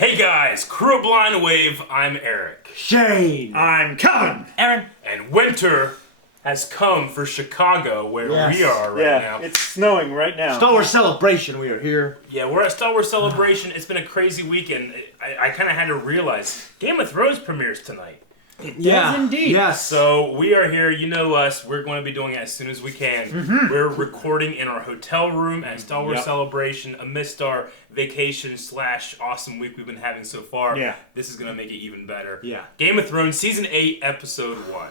Hey guys, Kuro Blind Wave, I'm Eric. Shane! I'm Kevin! Aaron! And winter has come for Chicago, where we are right now. It's snowing right now. Star Wars Celebration, we are here. Yeah, we're at Star Wars Celebration. It's been a crazy weekend. I kind of had to realize Game of Thrones premieres tonight. Yes, indeed. Yes. So we are here, you know us, we're going to be doing it as soon as we can. We're recording in our hotel room at Star Wars Celebration amidst our vacation / awesome week we've been having so far. Yeah. This is going to make it even better. Yeah. Game of Thrones Season 8, Episode 1.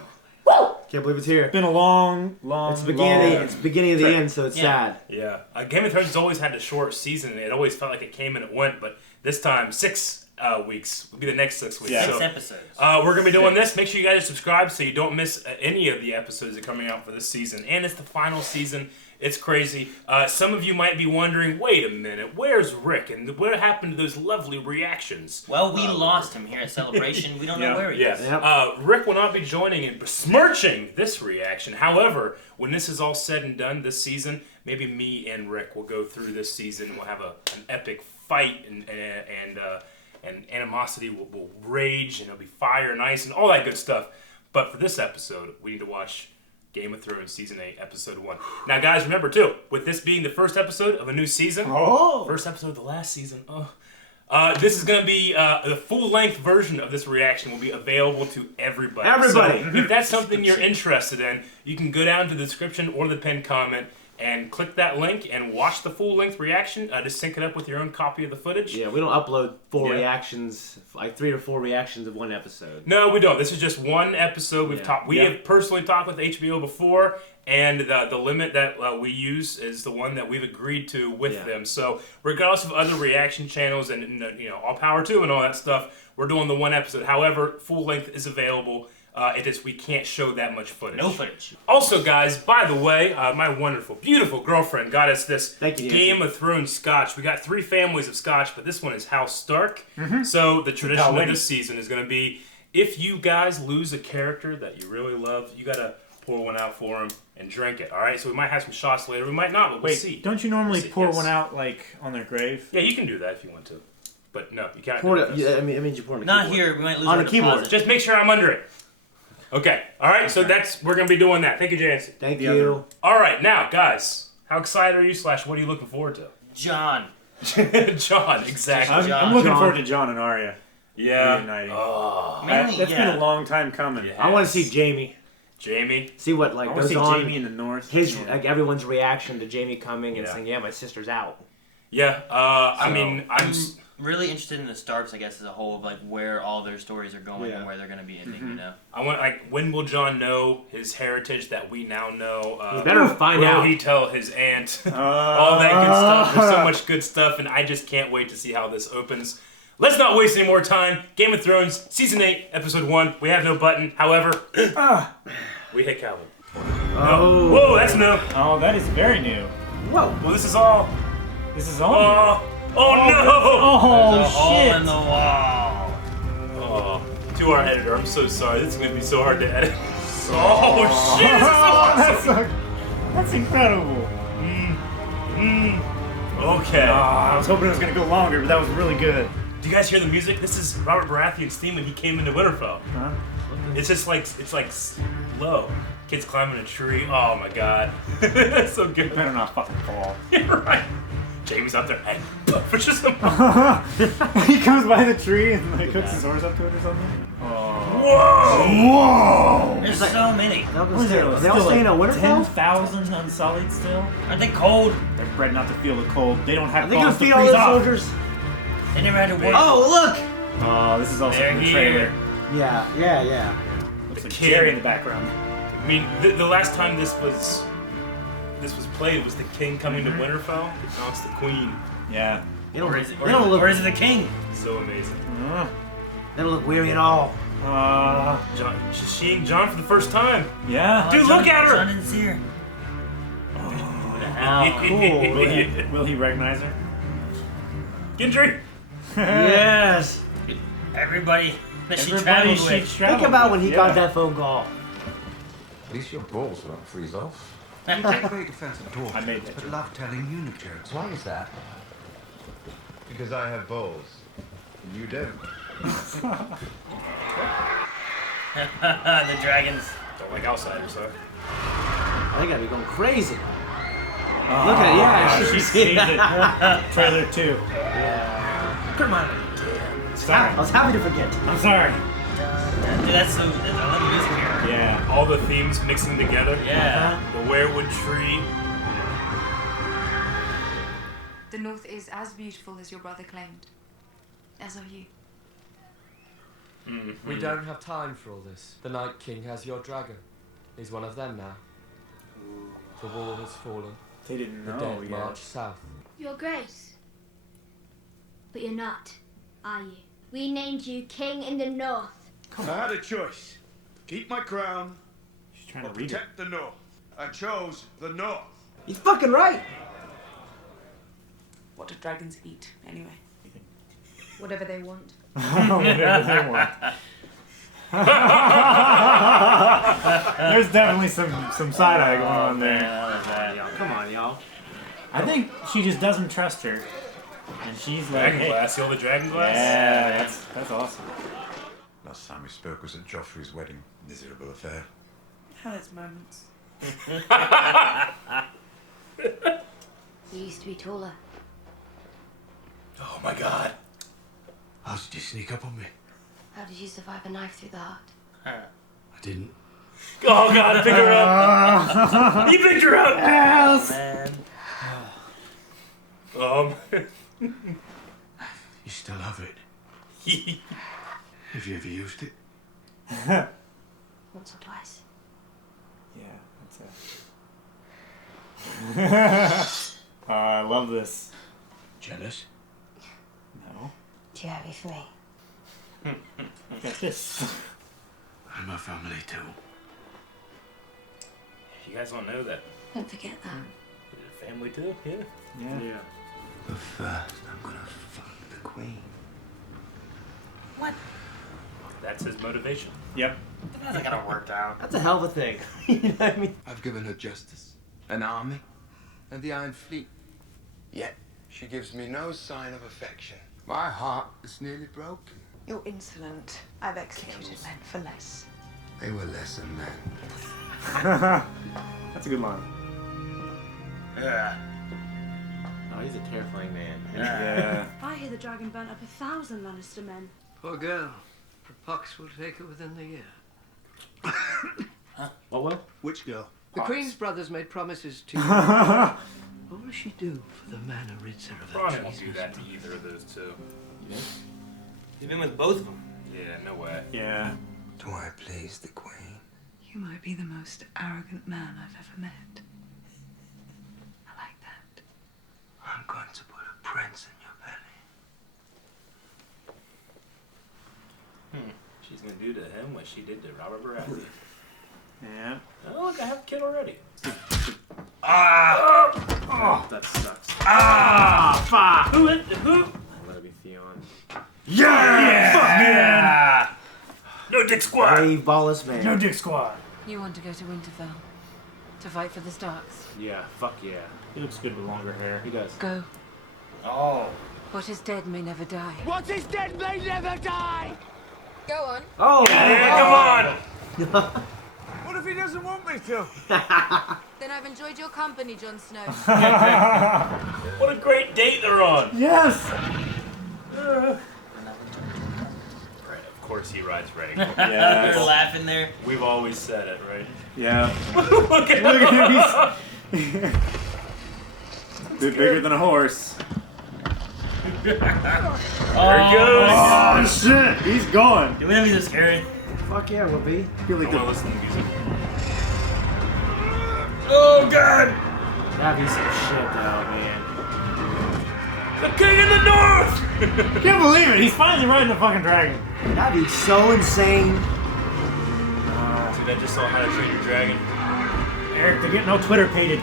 Can't believe it's here. It's been a long It's beginning of the end, so it's sad. Yeah. Game of Thrones has always had a short season. It always felt like it came and it went, but this time, 6 weeks will be the next 6 weeks. Yeah. So, 6 episodes. we're going to be doing this. Make sure you guys subscribe so you don't miss any of the episodes that are coming out for this season. And it's the final season. It's crazy. Some of you might be wondering, wait a minute, where's Rick? And what happened to those lovely reactions? Well, we lost him here at Celebration. We don't know where he is. Yeah. Rick will not be joining and besmirching this reaction. However, when this is all said and done this season, maybe me and Rick will go through this season. We'll have an epic fight and animosity will rage, and there'll be fire and ice and all that good stuff. But for this episode, we need to watch Game of Thrones Season 8, Episode 1. Now, guys, remember, too, with this being the first episode of a new season, first episode of the last season, this is going to be the full-length version of this reaction will be available to everybody. So if that's something you're interested in, you can go down to the description or the pinned comment and click that link and watch the full-length reaction. Just sync it up with your own copy of the footage. Yeah, we don't upload full reactions, like 3 or 4 reactions of one episode. No, we don't. This is just one episode. We have personally talked with HBO before, and the limit that we use is the one that we've agreed to with them. So regardless of other reaction channels and all power to and all that stuff, we're doing the one episode. However, full length is available. We can't show that much footage. No footage. Also, guys, by the way, my wonderful, beautiful girlfriend got us this Game of Thrones scotch. We got 3 families of scotch, but this one is House Stark. So the tradition of this season is going to be, if you guys lose a character that you really love, you got to pour one out for them and drink it. All right? So we might have some shots later. We might not, but we'll see. Don't you normally pour one out, like, on their grave? Yeah, you can do that if you want to. But no, you can't Pour do it. it. Yeah, I mean, you pour it on the Not keyboard. here. We might lose On our the keyboard. deposit. Just make sure I'm under it. Okay. All right. So we're going to be doing that. Thank you, Jansen. Thank you. All right. Now, guys, how excited are you / what are you looking forward to? John. John, exactly. I'm looking forward to John and Arya. Yeah. Oh. That's been a long time coming. Yes. I want to see Jamie. Jamie? See what I want to goes see on. Jamie in the north. Everyone's reaction to Jamie coming and saying, "Yeah, my sister's out." Yeah. I mean, I'm really interested in the Starks, I guess, as a whole, of like where all their stories are going and where they're going to be ending. You know. I want when will John know his heritage that we now know? You better find out. Will he tell his aunt? All that good stuff. There's so much good stuff, and I just can't wait to see how this opens. Let's not waste any more time. Game of Thrones, Season 8, Episode 1. We have no button. However, we hit Calvin. Oh. No. Whoa, that's no. Oh, that is very new. Whoa. Well, this is all. This is all Oh no! Oh, Hole shit! in the wall. Oh, to our editor, I'm so sorry. This is going to be so hard to edit. Oh, shit! This is awesome! That's incredible. Okay. I was hoping it was going to go longer, but that was really good. Do you guys hear the music? This is Robert Baratheon's theme when he came into Winterfell. Huh? It's just like, slow. Kids climbing a tree. Oh my god. So good. Better not fucking fall. You're right. Jamie's out there and pushes him. He comes by the tree and like hooks his horse up to it or something. Whoa! There's so many. Are they all staying at Winterfell? 10,000 unsullied still? Aren't they cold? They're bred not to feel the cold. They don't have Are they gonna balls to feed all freeze those off. soldiers? They never had to work. Oh, look! Oh, this is also They're in the here. trailer. Yeah. Looks like kid. Jerry in the background. I mean, the last time this was played was the king coming to Winterfell. Now it's the queen. Yeah. They don't, Or is it, they don't look. or is it the king? So amazing. They don't look weary at all. John, she's seeing John for the first time. Yeah. Dude, look at her! John didn't see her. Cool. Will he recognize her? Gendry! Yes. Everybody that she Everybody traveled with. Think about when he got that phone call. At least your balls won't freeze off. You take great offense at daughters, I made that but joke. love telling eunuch jokes. Why is that? Because I have balls. And you don't. The dragons. Don't like outsiders, huh? They gotta be going crazy. Oh, Look at it, yeah. she's seen the trailer too. Come on. Sorry. I was happy to forget. I'm sorry. Dude, that's I love the music here. Yeah. All the themes mixing together. Yeah. The weirwood tree. The North is as beautiful as your brother claimed. As are you. We don't have time for all this. The Night King has your dragon. He's one of them now. The wall has fallen. They didn't The know dead yet. march south. Your Grace. But you're not, are you? We named you King in the North. I had a choice. Keep my crown She's trying or to read it. protect the North. I chose the North. He's fucking right. What do dragons eat, anyway? Whatever they want. Whatever they want. There's definitely some side eye going on there. Come on, y'all. I think she just doesn't trust her, and she's like, Dragon hey. glass. See all the dragon glass? Yeah, that's awesome. Last time we spoke was at Joffrey's wedding. Miserable affair. Had its moments. You used to be taller. Oh my god. How did you sneak up on me? How did you survive a knife through the heart? I didn't. Oh god, pick her up. He picked her up. Yes. Man. You still have it. Have you ever used it? Once or twice. Yeah, that's it. I love this. Jealous? No. Too heavy for me. Get this. I'm a family too. You guys don't know that. Don't forget that. Family too? Yeah. Yeah. But first, I'm gonna fuck the Queen. What? That's his motivation. Yep. That's not gonna work out. That's a hell of a thing. You know what I mean? I've given her justice, an army, and the Iron Fleet. Yet, she gives me no sign of affection. My heart is nearly broken. You're insolent. I've executed men for less. They were lesser men. That's a good line. Yeah. Oh, he's a terrifying man. Yeah. I hear the dragon burnt up 1,000 Lannister men. Poor girl. Her pox will take her within the year. What will? Which girl? The Queen's brothers made promises to you. What will she do for the man who rids her of her Ronnie won't treason? do that to either of those two. You've been with both of them. Yeah, no way. Yeah. Do I please the Queen? You might be the most arrogant man I've ever met. I like that. I'm going to put a prince in your belly. She's gonna do to him what she did to Robert Baratheon. Yeah. Oh, look, I have a kid already. Oh, that sucks. Fuck. Who? I let it be Theon. Yeah! No dick squad! Brave, ballless man. No dick squad. You want to go to Winterfell? To fight for the Starks? Yeah, fuck yeah. He looks good with longer hair. He does. Go. Oh. What is dead may never die. What is dead may never die! Go on. Oh! Yeah, come What if he doesn't want me to? Then I've enjoyed your company, Jon Snow. on! What a great date they're on! Yes. Right, of course he rides Ray. You're Yes. laughing there. We've always said it, right? Yeah. Look at Look him! at him. Bit bigger than a horse. There he goes! Oh shit! He's going. Do we know he's so scary? Fuck yeah, we'll be. I feel I like wanna the listen to the music. Oh god! That'd be some shit though, man. The king in the north! I can't believe it. He's finally riding the fucking dragon. That'd be so insane. Dude, I just saw How to Train Your Dragon. Eric, they're getting all Twitter pated.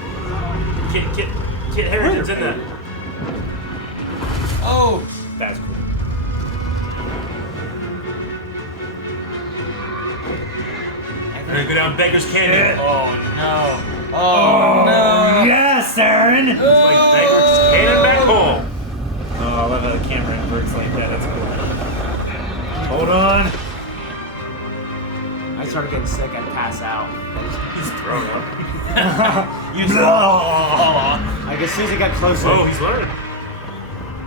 Kit Harington's in that. Oh. That's cool. We're gonna go down Beggar's Canyon. Oh no. Oh no. Yes, Aaron. It's like Beggar's Canyon back home. Oh, I love how the camera works like that. That's cool. Hold on. I started getting sick, I'd pass out. He's thrown up. Like as soon as it got closer. Oh, he's learning.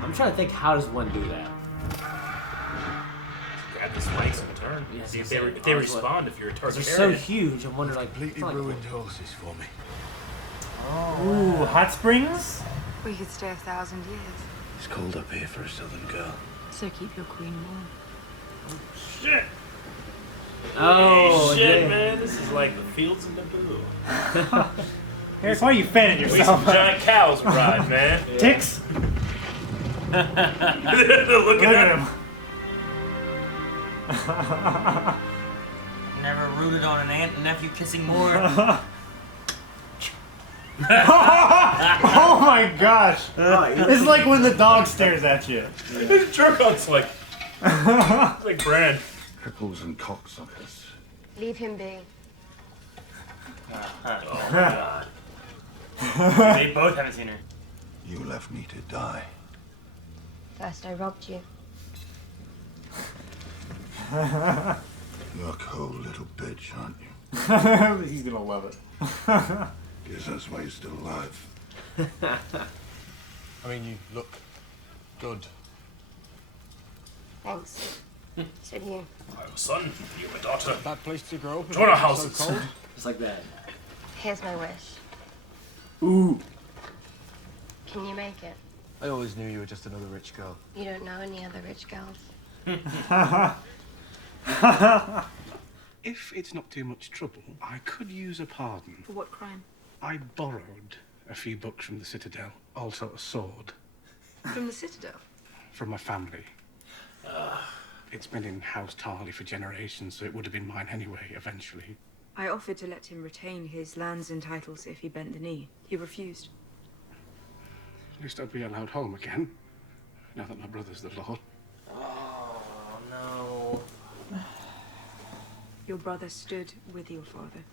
I'm trying to think, how does one do that? Grab the spikes and turn. Yeah, See if they respond if you're a Targaryen. They're so huge, I'm wondering like... Completely ruined horses for me. Ooh, hot springs? We could stay 1,000 years. It's cold up here for a southern girl. So keep your queen warm. Shit! Oh, shit, yeah. man. This is like the fields of Naboo. Eric, why are you fanning We yourself? some giant cows ride, man. Ticks? Look at him. Never rooted on an aunt and nephew kissing more. Oh my gosh! It's like when the dog stares at you. His jerk-on's like... it's like Brad. Cripples and cocksuckers. Leave him be. Oh my god. They both haven't seen her. You left me to die. First I robbed you. You're a cold little bitch, aren't you? He's gonna love it. Guess that's why you're still alive. I mean, you look good. Thanks. So do you. I have a son, you have a daughter. Bad place to grow up. Join our houses. So cold. Just like that. Here's my wish. Ooh. Can you make it? I always knew you were just another rich girl. You don't know any other rich girls. If it's not too much trouble, I could use a pardon. For what crime? I borrowed a few books from the Citadel, also a sword. From the Citadel? From my family. It's been in House Tarley for generations, so it would have been mine anyway, eventually. I offered to let him retain his lands and titles if he bent the knee. He refused. At least I'd be allowed home again, now that my brother's the Lord. Oh, no. Your brother stood with your father.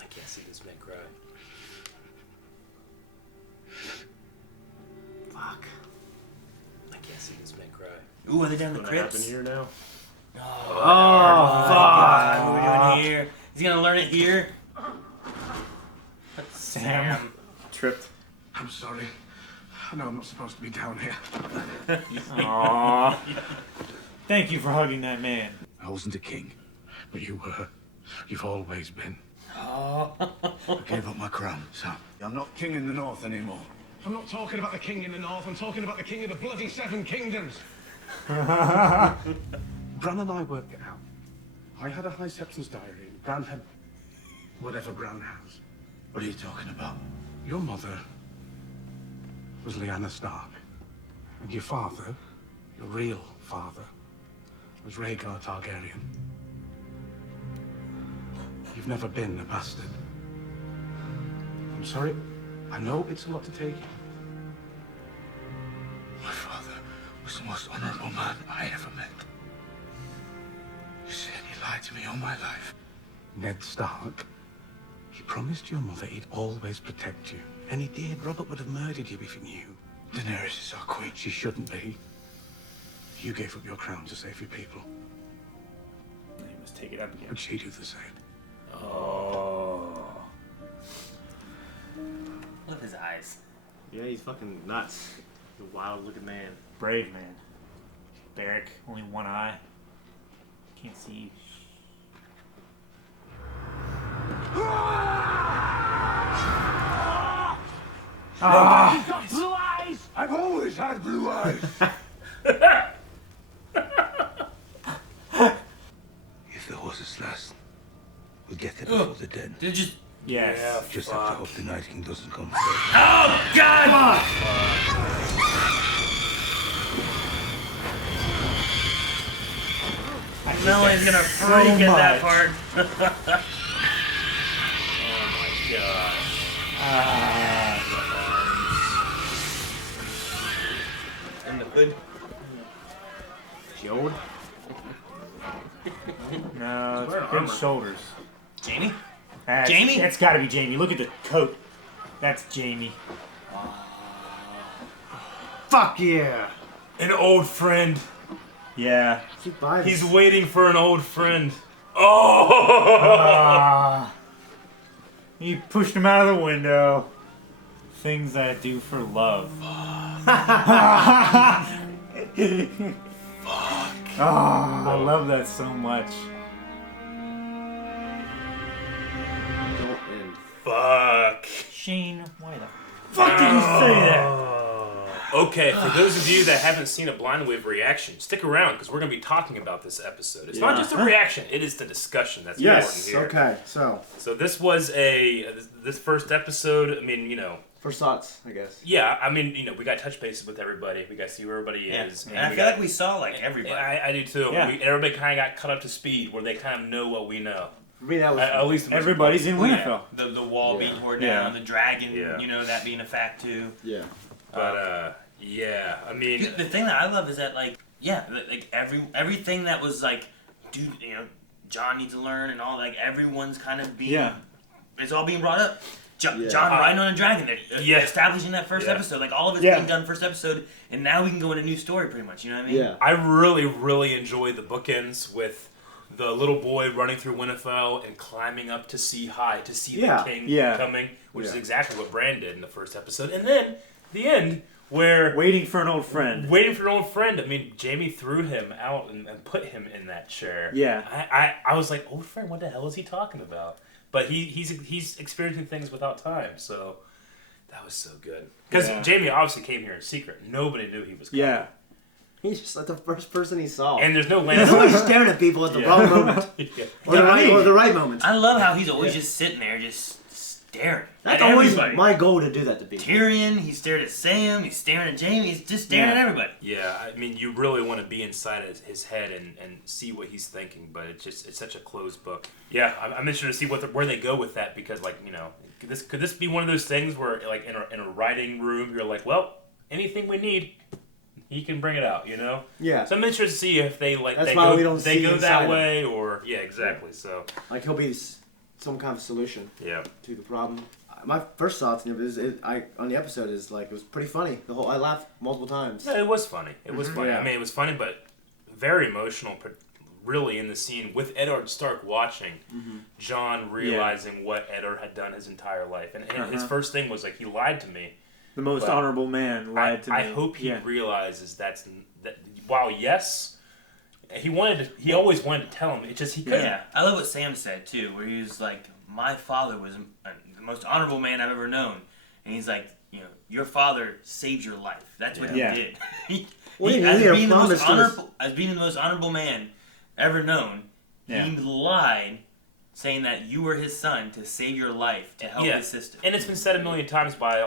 I can't see this man cry. Fuck. I can't see this man cry. Ooh, are they down the What's crypts? happen here now? Oh, fuck. What are we doing here? Is he gonna learn it here? That's Sam. Tripped. I'm sorry. I know I'm not supposed to be down here. Aww. Thank you for hugging that man. I wasn't a king, but you were. You've always been. Oh. I gave up my crown, so I'm not king in the north anymore. I'm not talking about the king in the north, I'm talking about the king of the bloody Seven Kingdoms. Bran and I worked it out. I had a High Septon's diary, and Bran had whatever Bran has. What are you talking about? Your mother was Lyanna Stark, and your father, your real father, was Rhaegar Targaryen. You've never been a bastard. I'm sorry. I know it's a lot to take in. My father was the most honorable man I ever met. You said he lied to me all my life. Ned Stark, he promised your mother he'd always protect you. And he did. Robert would have murdered you if he knew. Daenerys is our queen. She shouldn't be. You gave up your crown to save your people. You must take it up again. Would she do the same? Oh. Look at his eyes. Yeah, he's fucking nuts. He's a wild looking man. Brave man. Beric, only one eye. Can't see. He's got blue eyes! I've always had blue eyes! If the horses last, we'll get there before the dead. Did you? Yes. Yeah, Just fuck. have to hope the Night King doesn't come first. Oh, God! No one's gonna freak at that part. Oh my gosh. In the hood. Jode? No, wearing it's good armor. shoulders. Jamie? Jamie? That's gotta be Jamie. Look at the coat. That's Jamie. Fuck yeah! An old friend. Yeah. He's waiting for an old friend. Oh! He pushed him out of the window. Things that I do for love. Fuck. I love that so much. Fuck. Shane, why the fuck did you say that? Okay, for those of you that haven't seen a Blind Wave reaction, stick around because we're going to be talking about this episode. It's not just a reaction; it is the discussion that's important here. Okay, so this was this first episode. I mean, first thoughts, I guess. Yeah, I mean, we got touch bases with everybody. We got to see where everybody is. And I feel like we saw everybody. I do too. Yeah. Everybody kind of got cut up to speed where they kind of know what we know. For me, that was at least everybody's in Winterfell. The wall being torn down, the dragon, that being a fact too. Yeah. But yeah, I mean, the thing that I love is that everything that was dude, John needs to learn and all everyone's kind of being it's all being brought up. John riding on a dragon, they're establishing that first episode, all of it's being done first episode, and now we can go into a new story pretty much. You know what I mean? Yeah. I really, really enjoy the bookends with the little boy running through Winterfell and climbing up to see the king coming, which is exactly what Bran did in the first episode. And then the end, where waiting for an old friend. I mean, Jaime threw him out and put him in that chair. Yeah. I was like, old friend, what the hell is he talking about? But he's experiencing things without time, so that was so good. Because Jaime obviously came here in secret. Nobody knew he was coming. Yeah. He's just like the first person he saw. And there's no land. He's always staring at people at the wrong moment. Or the right moment. I love how he's always just sitting there, just staring. That's at always everybody. my goal to do that to people. Tyrion, he stared at Sam, he's staring at Jaime, he's just staring at everybody. Yeah, I mean, you really want to be inside his head and see what he's thinking, but it's such a closed book. Yeah, I'm interested to see where they go with that because, could this be one of those things where, in a writing room, you're like, well, anything we need, he can bring it out, Yeah. So I'm interested to see if they That's why we don't they see go inside that him. way or exactly. So he'll be some kind of solution. Yeah. To the problem. My first thoughts on the episode is it was pretty funny. I laughed multiple times. Yeah, it was funny. It was funny. Yeah. I mean, it was funny, but very emotional. Really, in the scene with Eddard Stark watching John realizing what Eddard had done his entire life, and his first thing was he lied to me. The most honorable man lied to me. I hope he realizes that. While yes, he always wanted to tell him. It just he couldn't. Yeah, I love what Sam said too, where he was like, "My father was the most honorable man I've ever known," and he's like, "Your father saved your life. That's what he did." As being the most honorable man ever known, he lied, saying that you were his son to save your life to help his sister. And it's been said a million times by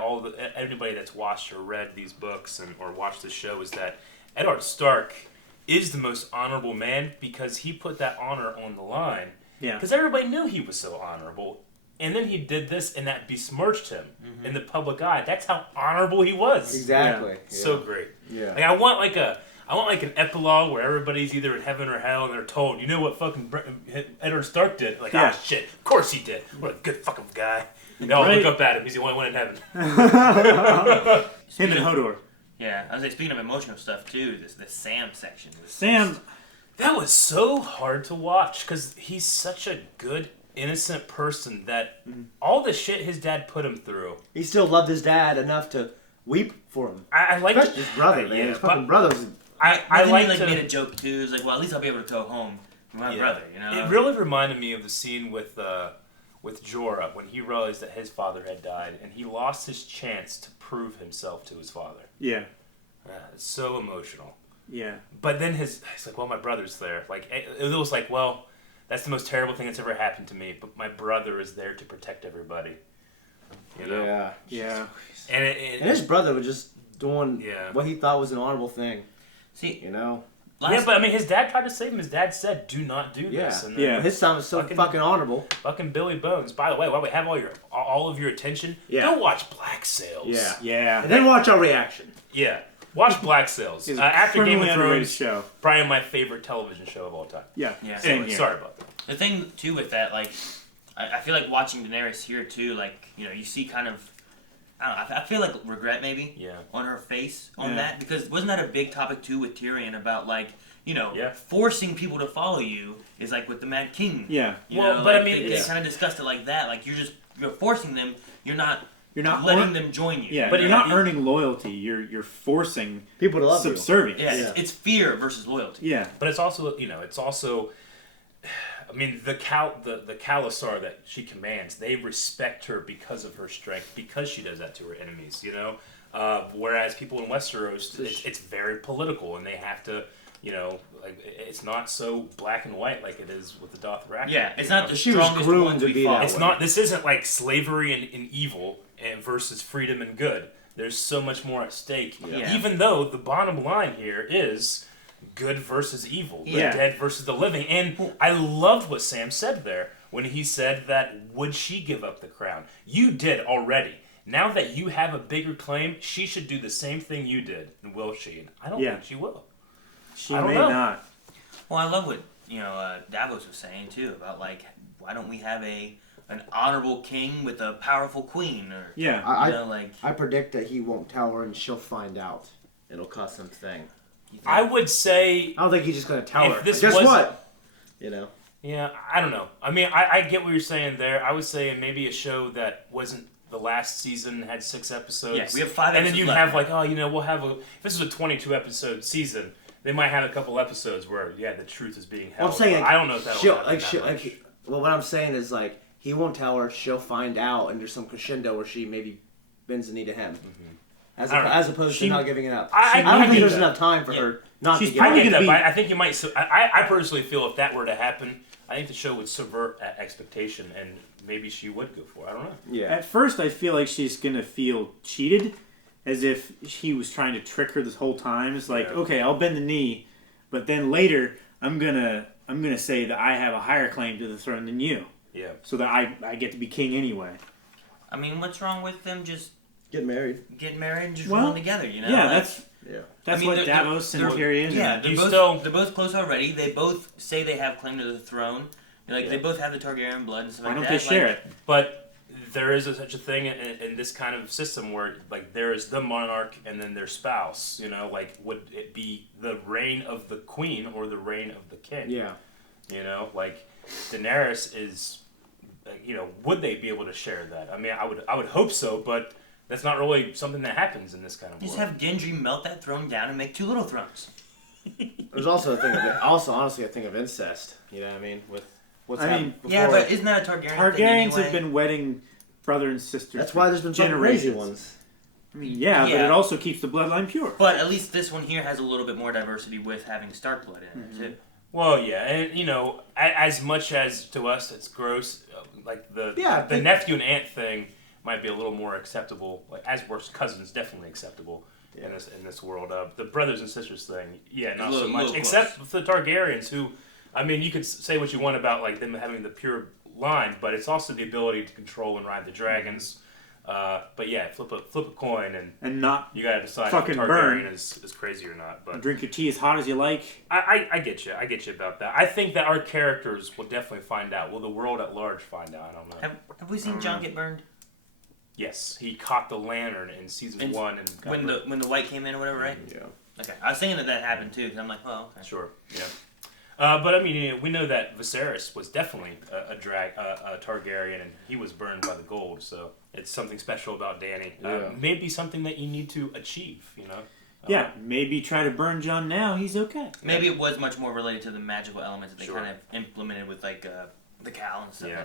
everybody that's watched or read these books or watched the show is that Eddard Stark is the most honorable man because he put that honor on the line. Yeah. Because everybody knew he was so honorable. And then he did this and that besmirched him in the public eye. That's how honorable he was. Exactly. Yeah. So great. Yeah. I want an epilogue where everybody's either in heaven or hell and they're told, you know what fucking Eddard Stark did? Shit, of course he did. What a good fucking guy. They all look up at him. He's the only one in heaven. Him and Hodor. Yeah, I was speaking of emotional stuff too, the Sam section. Sam. That was so hard to watch because he's such a good, innocent person that all the shit his dad put him through. He still loved his dad enough to weep for him. I like his brother, man. His fucking brother's. I made a joke too. It was well, at least I'll be able to go home with my brother. It really reminded me of the scene with Jorah when he realized that his father had died and he lost his chance to prove himself to his father. Yeah. It's so emotional. Yeah. But then he's like, well, my brother's there. It was like, well, that's the most terrible thing that's ever happened to me. But my brother is there to protect everybody. Yeah. Yeah. And his brother was just doing what he thought was an honorable thing. See, but I mean, his dad tried to save him. His dad said, "Do not do this." And then his son was so fucking honorable. Fucking Billy Bones. By the way, while we have all of your attention, go watch Black Sails. Yeah. And then watch our reaction. Yeah. Watch Black Sails. After Game of Thrones, show. Probably my favorite television show of all time. Yeah. Anyway, sorry about that. The thing too with that, I feel like watching Daenerys here too. You see kind of. I don't know, I feel like regret maybe on her face on that because wasn't that a big topic too with Tyrion about forcing people to follow you is like with the Mad King. Yeah. You Well, know, but like, I mean, they kind of discussed it like that. Like you're forcing them. You're not letting them join you. Yeah, but you're not earning loyalty. You're forcing people to love you. Subservience. Yeah, it's fear versus loyalty. Yeah, but it's also I mean, the Khalasar that she commands, they respect her because of her strength, because she does that to her enemies, you know? Whereas people in Westeros, it's very political, and they have to, you know, like, it's not so black and white like it is with the Dothraki. Yeah, it's not the strongest one to be It's not, this isn't like slavery and evil versus freedom and good. There's so much more at stake. Yeah. Even though the bottom line here is good versus evil, the dead versus the living. And I loved what Sam said there when he said that, would she give up the crown? You did already. Now that you have a bigger claim, she should do the same thing you did. And will she? And I don't think she will. She may not. Well, I love what Davos was saying too about like, why don't we have an honorable king with a powerful queen? Or I predict that he won't tell her, and she'll find out. It'll cost something. I would say... I don't think he's just going to tell her. This Guess what? You know? Yeah, I don't know. I mean, I get what you're saying there. I would say maybe a show that wasn't the last season, had 6 episodes. Yeah, we have 5 episodes and then you left. have like, we'll have if this is a 22-episode season, they might have a couple episodes where, the truth is being held. Well, I'm saying, I don't know if that'll happen well, what I'm saying is, like, he won't tell her, she'll find out, and there's some crescendo where she maybe bends the knee to him. Mm-hmm. As opposed to not giving it up. I don't think there's enough time for her not to give it up. I think you might... I personally feel if that were to happen, I think the show would subvert expectation, and maybe she would go for it. I don't know. Yeah. At first, I feel like she's going to feel cheated, as if he was trying to trick her this whole time. It's like, okay, I'll bend the knee, but then later, I'm gonna say that I have a higher claim to the throne than you. Yeah. So that I get to be king anyway. I mean, what's wrong with them just get married and just rolling together? You know? Yeah, like, that's what Davos and Tyrion. Yeah, they're both close already. They both say they have claim to the throne. Like they both have the Targaryen blood and stuff like that. Why don't they share it? But there is such a thing in this kind of system where like there is the monarch and then their spouse. You know, like would it be the reign of the queen or the reign of the king? Yeah. You know, like Daenerys is. You know, would they be able to share that? I mean, I would hope so, but that's not really something that happens in this kind of world. Just have Gendry melt that throne down and make 2 little thrones. There's also a thing honestly, a thing of incest. You know what I mean? With what's happened before. Yeah, but isn't that a Targaryen Targaryens thing anyway? have been wedding brother and sister. That's why there's been some crazy ones. I mean, but it also keeps the bloodline pure. But at least this one here has a little bit more diversity with having Stark blood in it too. Well, yeah, and you know, as much as to us it's gross, like the nephew and aunt thing might be a little more acceptable. Like as worse cousins, definitely acceptable in this world. The brothers and sisters thing, not so much. Except for the Targaryens, who, I mean, you could say what you want about like them having the pure line, but it's also the ability to control and ride the dragons. But yeah, flip a coin and not you gotta decide fucking if Targaryen burn. is crazy or not. But drink your tea as hot as you like. I get you about that. I think that our characters will definitely find out. Will the world at large find out? I don't know. Have we seen Jon get burned? Yes, he caught the lantern in season 1 and got when the white came in or whatever, right? Yeah. Okay, I was thinking that happened too because I'm like, well, okay. Sure. Yeah. But I mean, we know that Viserys was definitely a Targaryen, and he was burned by the gold. So it's something special about Dany. Maybe something that you need to achieve. You know. Maybe try to burn Jon now. He's okay. Maybe it was much more related to the magical elements that they kind of implemented with like the cow and stuff. Yeah.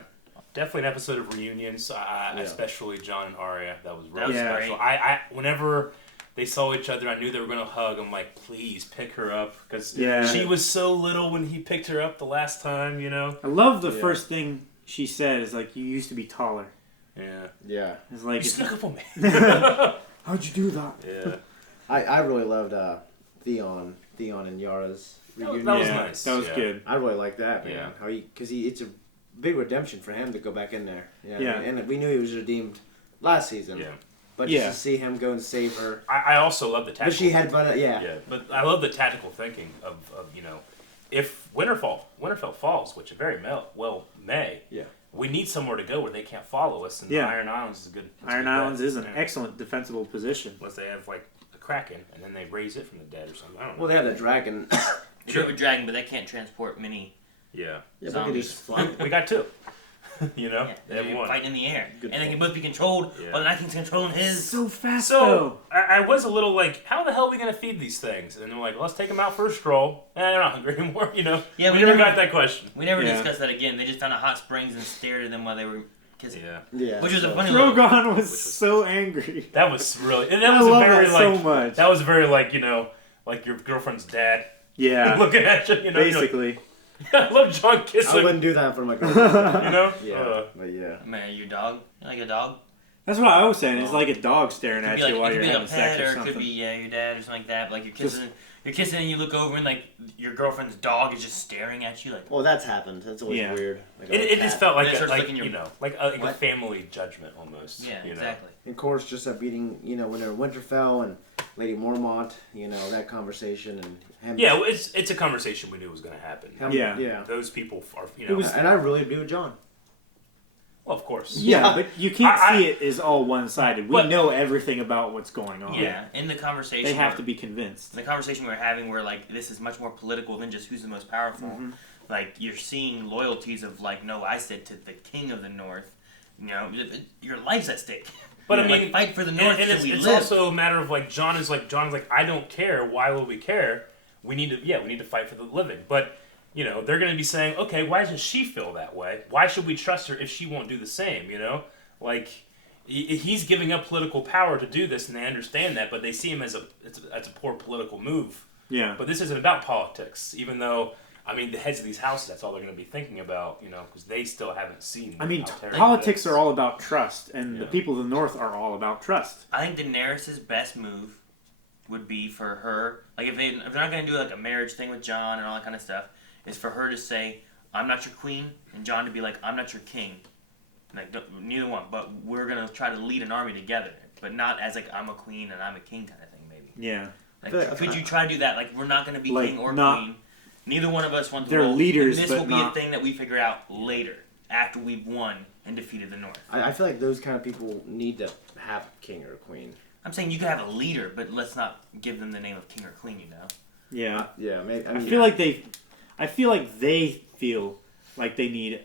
Definitely an episode of reunions, especially Jon and Arya. That was really Yeah. special. I whenever they saw each other, I knew they were gonna hug. I'm like, please pick her up because she was so little when he picked her up the last time. You know. I love the first thing she said is like, "You used to be taller." Yeah. Yeah. It's like you snuck up on me. How'd you do that? Yeah. I really loved Theon and Yara's reunion. That was nice. That was good. I really like that, man. Yeah. How it's a big redemption for him to go back in there. Yeah. And we knew he was redeemed last season. Yeah. But just to see him go and save her. I also love the tactical. But she had, but I love the tactical thinking of you know, if Winterfell falls, which it very well may. Yeah. We need somewhere to go where they can't follow us, and the Iron Islands is a good. Iron Islands is an excellent defensible position. Unless they have like a Kraken, and then they raise it from the dead or something. I don't know. Well, they have the dragon. They do have a dragon, but they can't transport many. Yeah. Yeah, but they just fly. We got 2. You know, they're fighting in the air, and they can both be controlled. Yeah. While the Night King's controlling his. So fast. So I was a little like, how the hell are we gonna feed these things? And they're like, let's take them out for a stroll. They're not hungry anymore. You know. Yeah, we never got that question. We never discussed that again. They just found a hot springs and stared at them while they were kissing. Yeah. Which was a funny. Drogon was so angry. That was really. And that was I love very that like. so much. That was very like like your girlfriend's dad. Yeah. Looking at you. You know. Basically. I love John kissing. I wouldn't do that for my girlfriend. You know? Yeah. But yeah. Man, your dog? You like a dog? That's what I was saying. It's like a dog staring at you while you're having sex or something. It could be your dad or something like that. But like you're kissing and you look over and like your girlfriend's dog is just staring at you like. Well, that's happened. That's always weird. Like it just felt like a a family judgment almost. Yeah, exactly. And Cora's just that beating, when they're in Winterfell and Lady Mormont, that conversation and him. Yeah, well, it's a conversation we knew was going to happen. Yeah. Those people are, and I really agree with John. Well, of course. Yeah, but you can't see it as all one-sided. We know everything about what's going on. Yeah, in the conversation. They have to be convinced. The conversation we were having where, like, this is much more political than just who's the most powerful. Mm-hmm. Like, you're seeing loyalties of, like, no, I said to the king of the north, your life's at stake. But I mean, fight for the north. And it's also a matter of, like, John is like, I don't care. Why will we care? We need to fight for the living. But... they're going to be saying, okay, why doesn't she feel that way? Why should we trust her if she won't do the same, Like, he's giving up political power to do this, and they understand that, but they see him as a poor political move. Yeah. But this isn't about politics, even though, the heads of these houses, that's all they're going to be thinking about, because they still haven't seen politics are all about trust, and the people of the North are all about trust. I think Daenerys' best move would be for her, like, if they're not going to do, like, a marriage thing with Jon and all that kind of stuff, is for her to say, I'm not your queen, and Jon to be like, I'm not your king. Like, neither one, but we're going to try to lead an army together. But not as, like, I'm a queen and I'm a king kind of thing, maybe. Yeah. Like, could you try to do that? Like, we're not going to be king or queen. Neither one of us want to They're leaders, and this will be a thing that we figure out later, after we've won and defeated the North. I feel like those kind of people need to have a king or a queen. I'm saying you could have a leader, but let's not give them the name of king or queen, Yeah. Yeah, maybe. I feel like they feel like they need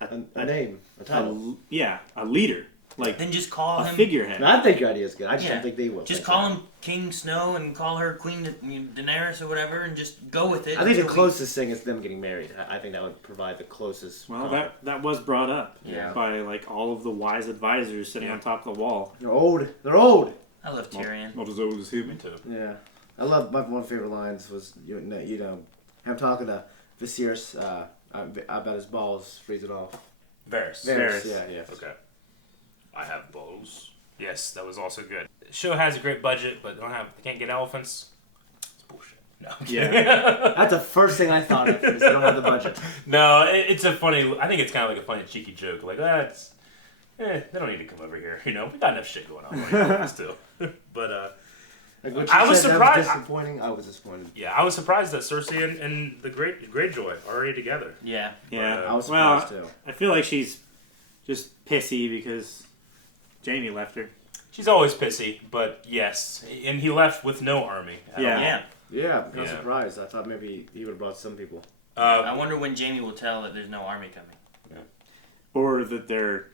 a name, a title. A leader. Like then just call him figurehead. I think your idea is good. I just don't think they will. Just call him King Snow and call her Queen Daenerys or whatever, and just go with it. I think the closest thing is them getting married. I think that would provide the closest. Well, that was brought up by like all of the wise advisors sitting on top of the wall. They're old. They're old. I love Tyrion. Not as old as him. Me too. Yeah, I love my one favorite lines was him talking to Viserys about his balls freezing off. Varys. Yeah. Okay. I have balls. Yes, that was also good. The show has a great budget, but they can't get elephants. It's bullshit. No. Yeah. That's the first thing I thought of. Is they don't have the budget. No, it's a funny. I think it's kind of like a funny, cheeky joke. Like they don't need to come over here. We got enough shit going on still. But I was surprised. I was disappointed. Yeah, I was surprised that Cersei and the Greyjoy are already together. Yeah. I was surprised too. I feel like she's just pissy because Jaime left her. She's always pissy, but yes, and he left with no army. Yeah, I was surprised. I thought maybe he would have brought some people. I wonder when Jaime will tell that there's no army coming. Yeah. Or that there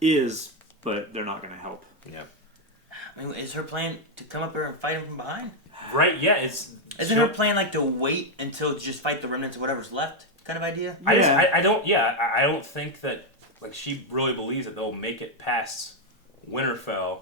is, but they're not going to help. Yeah. I mean, is her plan to come up here and fight him from behind? Right, yeah. Isn't her plan like to wait until just fight the remnants of whatever's left kind of idea? Yeah. I don't think that she really believes that they'll make it past Winterfell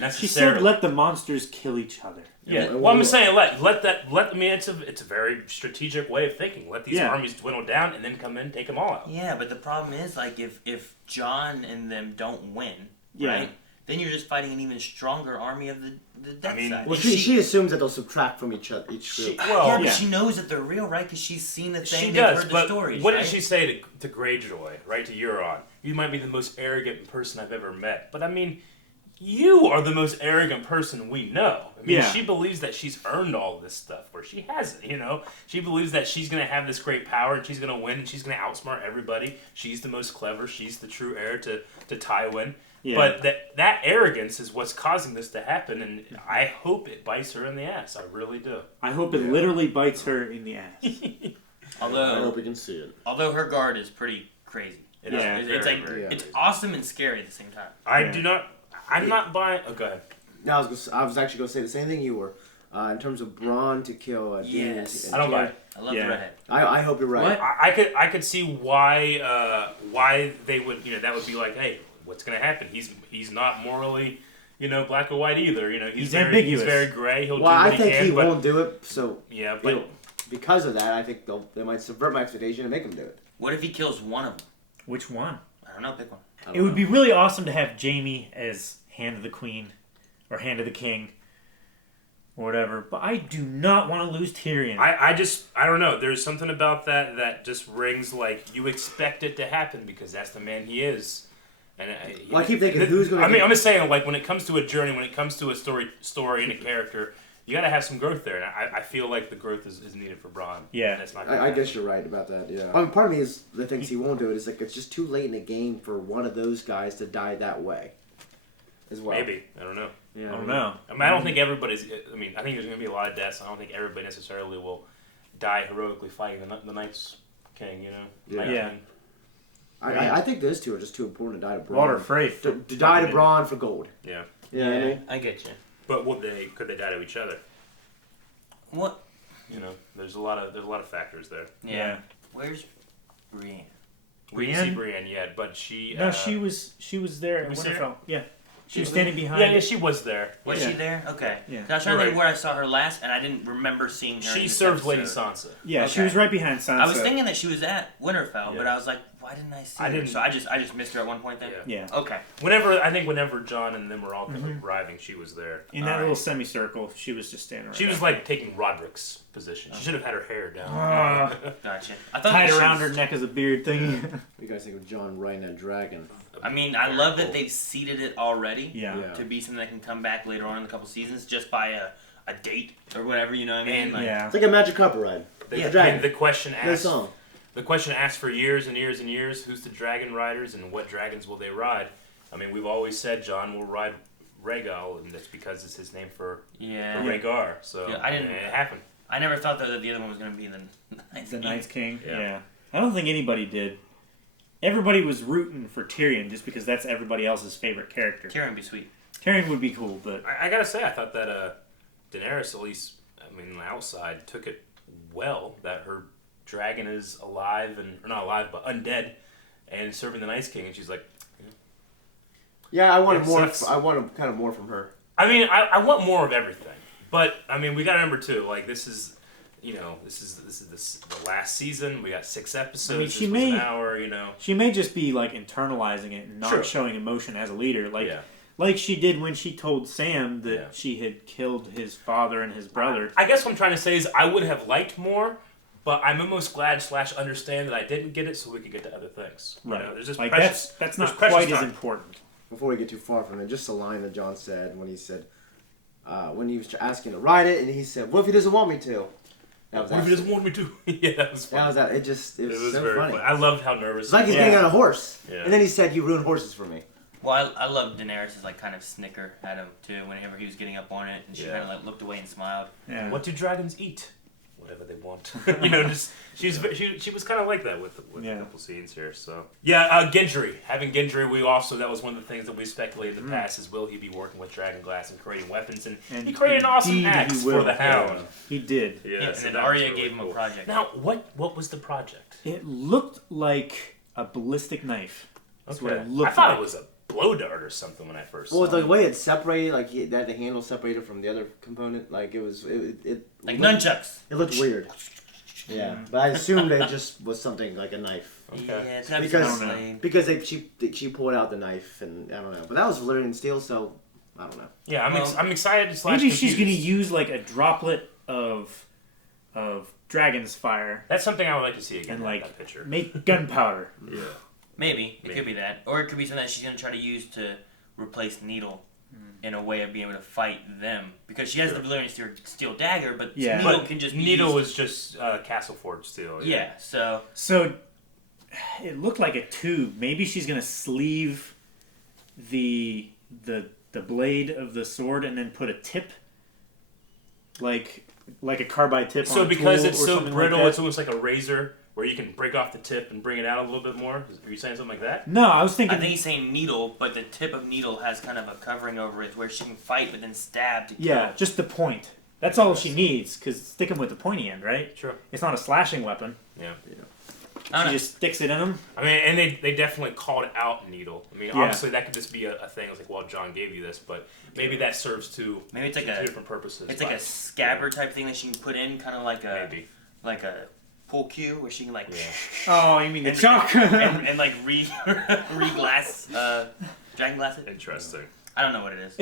necessarily. She said let the monsters kill each other. Yeah. Well, I'm saying let I mean, it's a very strategic way of thinking. Let these armies dwindle down and then come in, take them all out. Yeah, but the problem is like if Jon and them don't win, right? Then you're just fighting an even stronger army of the death side. Well, she assumes that they'll subtract from each group. But she knows that they're real, right? Because she's seen the thing. She does, heard but the stories, what did she say to Greyjoy, right, to Euron? You might be the most arrogant person I've ever met. But, I mean, you are the most arrogant person we know. I mean, she believes that she's earned all of this stuff, where she hasn't, She believes that she's going to have this great power, and she's going to win, and she's going to outsmart everybody. She's the most clever. She's the true heir to Tywin. Yeah. But that arrogance is what's causing this to happen, and I hope it bites her in the ass. I really do. I hope it literally bites her in the ass. Although I hope we can see it. Although her guard is pretty crazy. It's awesome and scary at the same time. I'm not buying. Oh, go ahead. No, I was actually going to say the same thing you were. In terms of Braun to kill yes, I don't buy it. I love the redhead. I hope you're right. I could see why they would, that would be like, hey, what's going to happen? He's not morally, black or white either. He's ambiguous. He's very gray. He'll do what I he think can, he but, won't do it. So yeah, but because of that, I think they might subvert my expectation and make him do it. What if he kills one of them? Which one? I don't know. Pick one. It would be really awesome to have Jaime as Hand of the Queen or Hand of the King. Or whatever, but I do not want to lose Tyrion. I don't know. There's something about that just rings like you expect it to happen because that's the man he is. And I keep thinking who's going to. I'm just saying, like when it comes to a journey, when it comes to a story and a character, you got to have some growth there, and I feel like the growth is needed for Bronn. Yeah, that's not. I guess you're right about that. Yeah. I mean, part of me is the things he won't do it is like it's just too late in the game for one of those guys to die that way. As well. Maybe I don't know. Yeah, I don't know. I mean, I don't think everybody's. I mean, I think there's going to be a lot of deaths. I don't think everybody necessarily will die heroically fighting the Night's King. Yeah. I think those two are just too important to die to Bronn. Walter Frey to die to Bronn for gold. Yeah. Yeah, I get you. But could they die to each other? What? There's a lot of factors there. Yeah. Where's Brienne? We didn't see Brienne yet, but she. No, she was there at Winterfell. Yeah. She was standing behind. Yeah, she was there. Was she there? Okay. Yeah. I was trying to think where I saw her last, and I didn't remember seeing her. She served Lady Sansa. Yeah, okay. She was right behind Sansa. I was thinking that she was at Winterfell, but I was like, why didn't I see her? So I just missed her at one point then? Yeah. Okay. Whenever Jon and them were all arriving, she was there. In that little semicircle, she was just standing right She was like taking Roderick's position. She should have had her hair down. Gotcha. Tied around her neck as a beard thing. What do you guys think of Jon riding that dragon? I mean, I love that they've seeded it already to be something that can come back later on in a couple seasons just by a date or whatever, you know what I mean? It's like a magic carpet ride. The dragon. The question asked. song. The question asked for years and years and years: who's the dragon riders and what dragons will they ride? I mean, we've always said Jon will ride Rhaegal, and that's because it's his name for Rhaegar. So it happened. I never thought though that the other one was going to be the Night's King. Yeah. I don't think anybody did. Everybody was rooting for Tyrion just because that's everybody else's favorite character. Tyrion would be sweet. Tyrion would be cool, but I gotta say, I thought that Daenerys, at least, I mean, on the outside, took it well. That her dragon is alive or not alive, but undead, and serving the Night's King, and she's like, yeah, I wanted more. I wanted kind of more from her. I mean, I want more of everything, but I mean, we got to remember too. Like this is the last season. We got 6 episodes. I mean, she may an hour. She may just be like internalizing it and not showing emotion as a leader, like she did when she told Sam that she had killed his father and his brother. I guess what I'm trying to say is I would have liked more, but I'm almost glad / understand that I didn't get it, so we could get to other things. Right. There's just like precious, that's not quite as important. Before we get too far from it, just a line that Jon said when he said when he was asking to ride it, and he said, "What if he doesn't want me to?" What if he doesn't want me to? Yeah, that was funny. It was so very funny. I loved how nervous. It's like he's getting on a horse, and then he said, "You ruined horses for me." Well, I love Daenerys' like kind of snicker at him too whenever he was getting up on it, and she kind of like looked away and smiled. Yeah. What do dragons eat? Whatever they want. Just she was kind of like that with a couple scenes here. So Gendry. Having Gendry, that was one of the things that we speculated in the past is will he be working with Dragonglass and creating weapons, and he created an awesome axe for the Hound. He did. Yeah, and then Arya gave him a project. Now, what was the project? It looked like a ballistic knife. That's what it looked like. I thought it was a blow dart or something when I first saw it. Well, the it. way it separated, like he had the handle separated from the other component, like it like nunchucks. It looked weird. Yeah, but I assumed it just was something like a knife. Okay. Yeah, it's because she pulled out the knife, and I don't know. But that was Valyrian steel, so I don't know. Yeah, I'm excited. Maybe she's gonna use like a droplet of dragon's fire. That's something I would like to see again. And that picture. Make gunpowder. Yeah. Maybe. It could be that. Or it could be something that she's going to try to use to replace Needle in a way of being able to fight them. Because she has the Valyrian steel dagger, but Needle can just be Needle was just Castle Forge steel. Yeah, so it looked like a tube. Maybe she's going to sleeve the blade of the sword and then put a tip, like a carbide tip. So on because a tool it's or so something brittle, like it's almost like a razor where you can break off the tip and bring it out a little bit more. Are you saying something like that? No, I was thinking. I think he's saying needle, but the tip of needle has kind of a covering over it where she can fight but then stab to kill. Yeah, just the point. That's all she needs, because stick him with the pointy end, right? Sure. It's not a slashing weapon. Yeah. She just sticks it in him. I mean, and they definitely called it out needle. I mean, obviously that could just be a thing. It's like, well, John gave you this, but maybe that serves two different purposes. It's like a scabbard type thing that she can put in, kind of like a pull cue where she can like. Yeah. Oh, you mean the chalk? and like re-glass, dragon glass it. Interesting. I don't know what it is.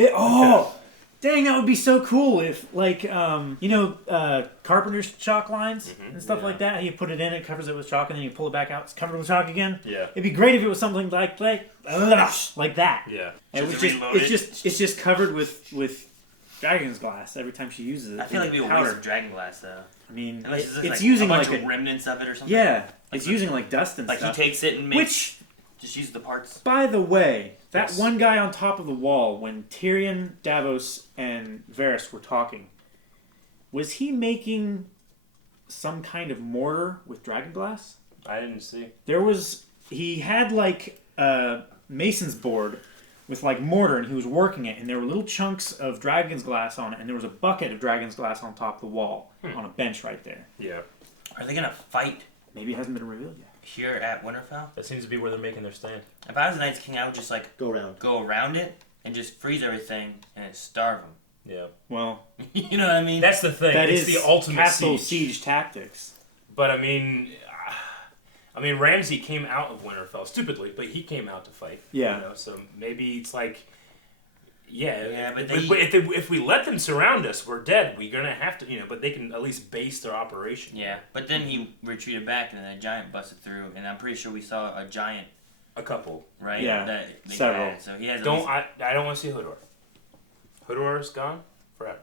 Dang, that would be so cool if, like, carpenter's chalk lines and stuff like that. You put it in, it covers it with chalk, and then you pull it back out. It's covered with chalk again. Yeah. It'd be great if it was something like that. Yeah. And it's just covered with dragon's glass every time she uses it. I feel like it'd be a waste of dragon glass, though. I mean, it's like using a bunch like of remnants of it or something. Yeah, it's using like dust and stuff. Like he takes it and makes. Just use the parts. By the way, that one guy on top of the wall, when Tyrion, Davos, and Varys were talking, was he making some kind of mortar with dragon glass? I didn't see. He had like a mason's board with like mortar, and he was working it, and there were little chunks of dragon's glass on it, and there was a bucket of dragon's glass on top of the wall on a bench right there. Yeah. Are they gonna fight? Maybe it hasn't been revealed yet. Here at Winterfell? That seems to be where they're making their stand. If I was the Night's King, I would just like go around it and just freeze everything and starve them. Yeah. Well, you know what I mean? That's the thing. That it's is the ultimate castle siege tactics. But I mean, Ramsay came out of Winterfell stupidly, but he came out to fight. Yeah. You know, so maybe it's like. Yeah, but if we let them surround us, we're dead. We're gonna have to, but they can at least base their operation. Yeah, but then he retreated back, and then a giant busted through, and I'm pretty sure we saw a giant. A couple, right? Yeah, several. So he has. I don't want to see Hodor. Hodor's gone forever.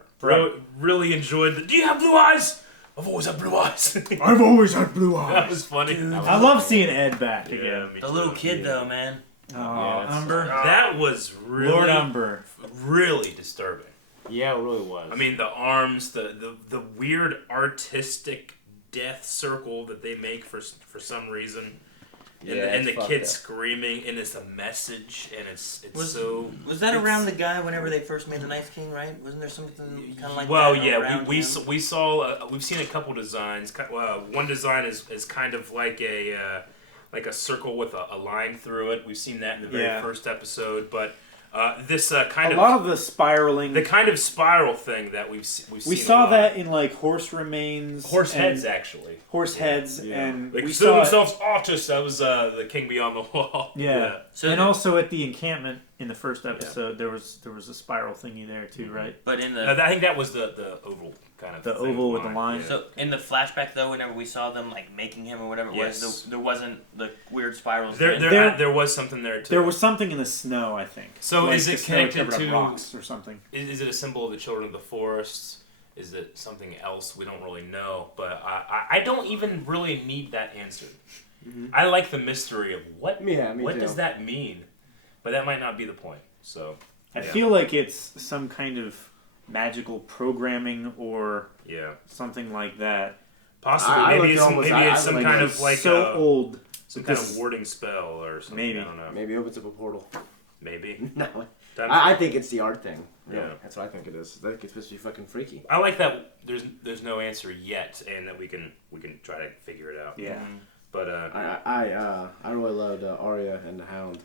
Really enjoyed Do you have blue eyes? I've always had blue eyes. I've always had blue eyes. That was funny. I love seeing Ed back again. The little kid, though, man. Oh, Umber. That was really Lord Umber. Really disturbing. Yeah, it really was. I mean, the arms, the weird artistic death circle that they make for some reason, and the kid screaming, and it's a message, and it's so. Was that around the guy whenever they first made the Night's King? Right? Wasn't there something kind of like? Well, that yeah, we saw we've seen a couple designs. One design is kind of like a circle with a line through it. We've seen that in the very first episode, but this kind of a lot of the spiraling, the kind of spiral thing that we've seen. We saw that in like horse remains, heads actually, heads, yeah. and they we consider saw themselves artists. That was the King Beyond the Wall. Yeah. So and also at the encampment in the first episode, there was a spiral thingy there too, right? But in I think that was the oval kind of the oval with the line. Yeah. So in the flashback though, whenever we saw them like making him or whatever it was, there wasn't the weird spirals. There was something there too. There was something in the snow, I think. So is it connected to rocks or something? Is it a symbol of the children of the forest? Is it something else? We don't really know, but I don't even really need that answer. Mm-hmm. I like the mystery of what does that mean, but that might not be the point. So I feel like it's some kind of magical programming or something like that. Possibly, maybe it's some kind of like old, some kind of warding spell or something. Maybe I don't know. Maybe it opens up a portal. Maybe. No, I think it's the art thing. Really. Yeah, that's what I think it is. I think it's supposed to be fucking freaky. I like that. There's no answer yet, and that we can try to figure it out. Yeah. But I really loved Arya and the Hound.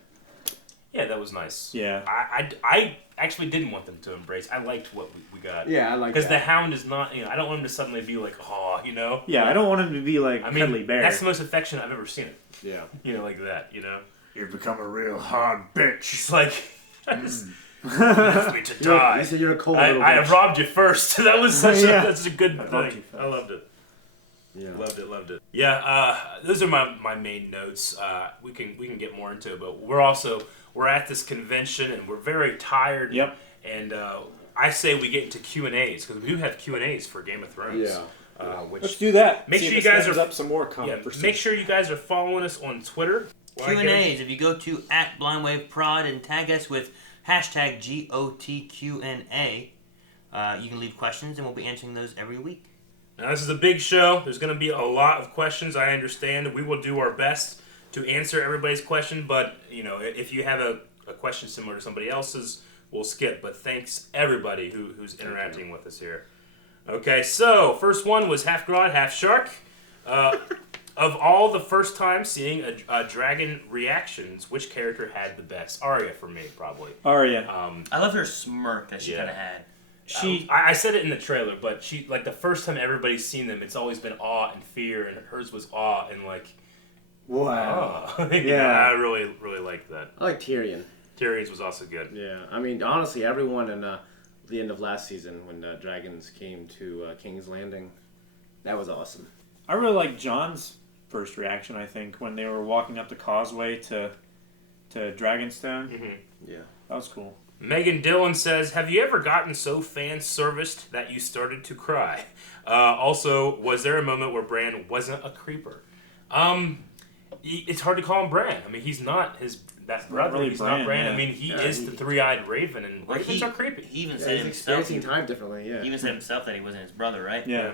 Yeah, that was nice. Yeah. I actually didn't want them to embrace. I liked what we got. Yeah, I like that. Because the Hound is not, I don't want him to suddenly be like, Yeah, I don't want him to be like cuddly bear. That's the most affectionate I've ever seen it. Yeah. Like that, You've become a real hard bitch. It's like, left me to die. You said you're a cold little I bitch. robbed you first. That was such a good thing. I loved it. Yeah. Loved it. Yeah, those are my main notes. We can get more into it, but we're at this convention and we're very tired. Yep. And I say we get into Q&As because we do have Q&As for Game of Thrones. Yeah. Let's do that. Make sure you guys are up some more conversation. Make sure you guys are following us on Twitter Q&As. If you go to @BlindWaveProd and tag us with #GOTQNA, you can leave questions and we'll be answering those every week. Now, this is a big show. There's going to be a lot of questions, I understand. We will do our best to answer everybody's question, but, if you have a question similar to somebody else's, we'll skip. But thanks, everybody who's interacting with us here. Okay, so, first one was half Grodd, half Shark. Of all the first time seeing a dragon reactions, which character had the best? Arya, for me, probably. Arya. I love her smirk that she kind of had. I said it in the trailer, but she the first time everybody's seen them, it's always been awe and fear, and hers was awe and wow. Oh. I really liked that. I like Tyrion. Tyrion's was also good. Yeah, I mean, honestly, everyone in the end of last season when the dragons came to King's Landing, that was awesome. I really like Jon's first reaction. I think when they were walking up the causeway to Dragonstone. Mm-hmm. Yeah, that was cool. Megan Dillon says, have you ever gotten so fan-serviced that you started to cry? Also, was there a moment where Bran wasn't a creeper? It's hard to call him Bran. I mean, he's not that brother. Really he's Bran, not Bran. yeah. I mean, he is the three-eyed raven, and ravens are creepy. He even said himself. He's time differently, yeah. He even said himself that he wasn't his brother, right? Yeah.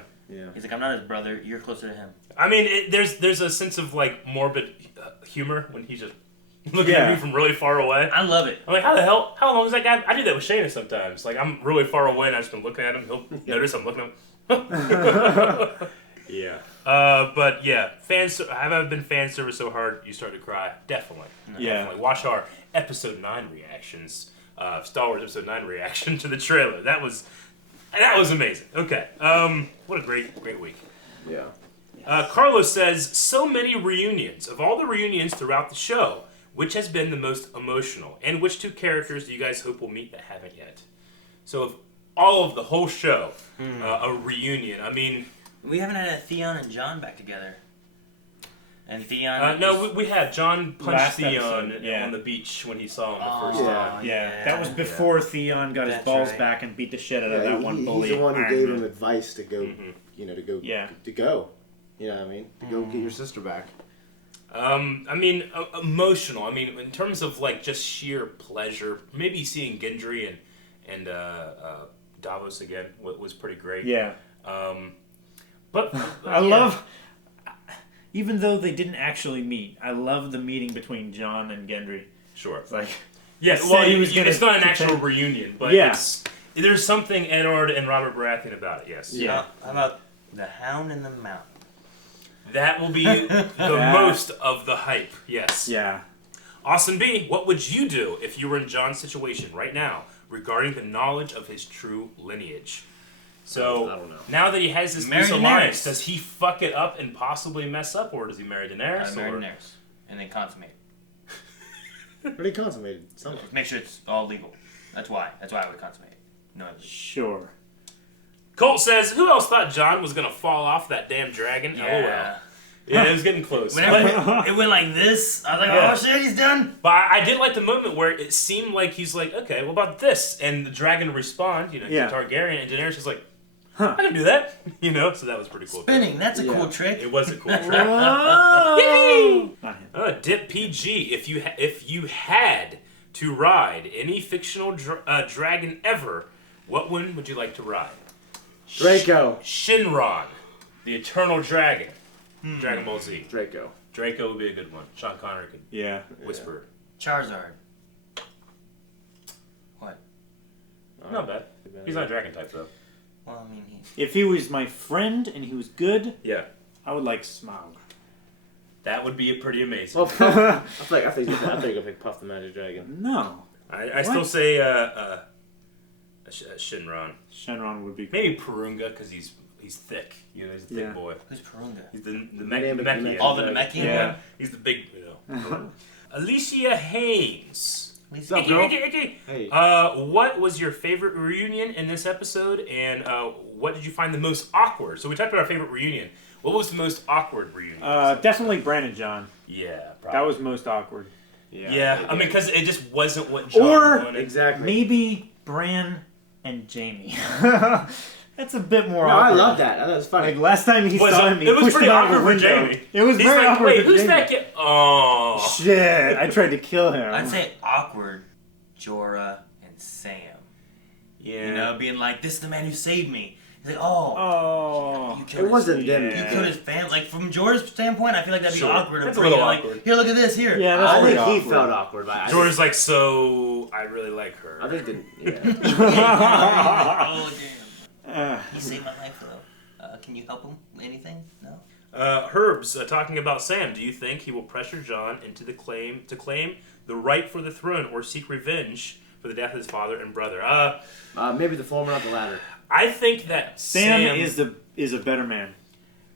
He's like, I'm not his brother. You're closer to him. I mean, there's a sense of morbid humor when he's just looking at me from really far away. I love it. I'm like, how long is that guy? I do that with Shayna sometimes. Like, I'm really far away and I've just been looking at him. He'll notice I'm looking at him. Yeah. But yeah, have I been fan service so hard you start to cry? Definitely. Yeah. Definitely. Watch our episode 9 reactions, Star Wars episode 9 reaction to the trailer. That was amazing. Okay. What a great week. Yeah. Carlos says, so many reunions. Of all the reunions throughout the show, which has been the most emotional? And which two characters do you guys hope will meet that haven't yet? So of all of the whole show, a reunion. I mean... We haven't had Theon and Jon back together. And Theon... no, we had. John punched Last Theon episode, on the beach when he saw him the first time. Yeah, that was before Theon got his balls back and beat the shit out of that one bully. He's the one who gave him advice to go, to go. You know what I mean? To go get your sister back. I mean, emotional. I mean, in terms of just sheer pleasure, maybe seeing Gendry and Davos again was pretty great. Yeah. But I love, even though they didn't actually meet, I love the meeting between Jon and Gendry. Sure. It's like, yeah, well, it's not an actual reunion, but there's something Edward and Robert Baratheon about it. Yes. Yeah. How about the Hound in the Mountain? That will be the most of the hype, yes. Yeah. Austin B, what would you do if you were in Jon's situation right now regarding the knowledge of his true lineage? So, I don't know. now that he has this loose alliance, does he fuck it up and possibly mess up, or does he marry Daenerys? Marry Daenerys, and then consummate. Already consummated. Something. Make sure it's all legal. That's why I would consummate it. No. Sure. Colt says, who else thought Jon was going to fall off that damn dragon? Yeah. LOL. Yeah, it was getting close. Whenever it went like this, I was like, oh shit, he's done. But I did like the moment where it seemed like he's like, okay, what about this? And the dragon respond, he's a Targaryen, and Daenerys is like, I can do that. So that was pretty cool. Spinning, that's a cool trick. It was a cool trick. Dip PG, if you had to ride any fictional dragon ever, what one would you like to ride? Draco. Shinron, the Eternal Dragon. Dragon Ball Z. Draco would be a good one. Sean Connery could whisper. Charizard. What? Not bad. He's not a dragon type though. Well, I mean, if he was my friend and he was good, I would like Smaug. That would be pretty amazing. Well, I think you're gonna pick Puff the Magic Dragon. No. I still say Shinron. Shinron would be cool. Maybe Purunga because he's thick. He's a thick boy. Who's Purunga? He's the Namekian. Oh, the Namekian? Yeah. He's the big, Alicia Haynes. What's up, girl? Hey. What was your favorite reunion in this episode, and what did you find the most awkward? So we talked about our favorite reunion. What was the most awkward reunion? Definitely Bran and Jon. Yeah, probably. That was most awkward. Yeah, I mean, because it just wasn't what Jon wanted. Exactly. Maybe Bran and Jaime. That's a bit more No, awkward. I love that. I thought it was funny. Like, last time he saw him, he it was pushed pretty him out awkward the for window. Jamie. It was He's very like, awkward wait, for who's Jamie. that kid? Oh. Shit, I tried to kill him. I'd say awkward, Jorah and Sam. Yeah. You know, being like, this is the man who saved me. He's like, oh. You killed It wasn't them. You killed his family. Like, from Jorah's standpoint, I feel like that'd be awkward. That's of a little bringing, awkward. Like, here, look at this, here. Yeah, that's I think awkward. he felt awkward. But Jorah's like, so I really like her. I think Oh, damn. He saved my life, though. Can you help him? Anything? No? Herb's talking about Sam. Do you think he will pressure Jon into to claim the right for the throne or seek revenge for the death of his father and brother? Maybe the former, not the latter. I think that Sam is a better man.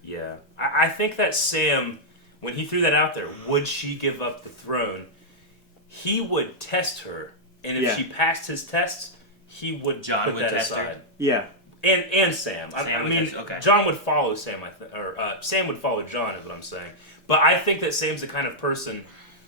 Yeah. I think that Sam, when he threw that out there, would she give up the throne? He would test her, and if she passed his test, he would put that aside. Her. Yeah. And Sam. I mean, Jon would follow Sam, or Sam would follow Jon, is what I'm saying. But I think that Sam's the kind of person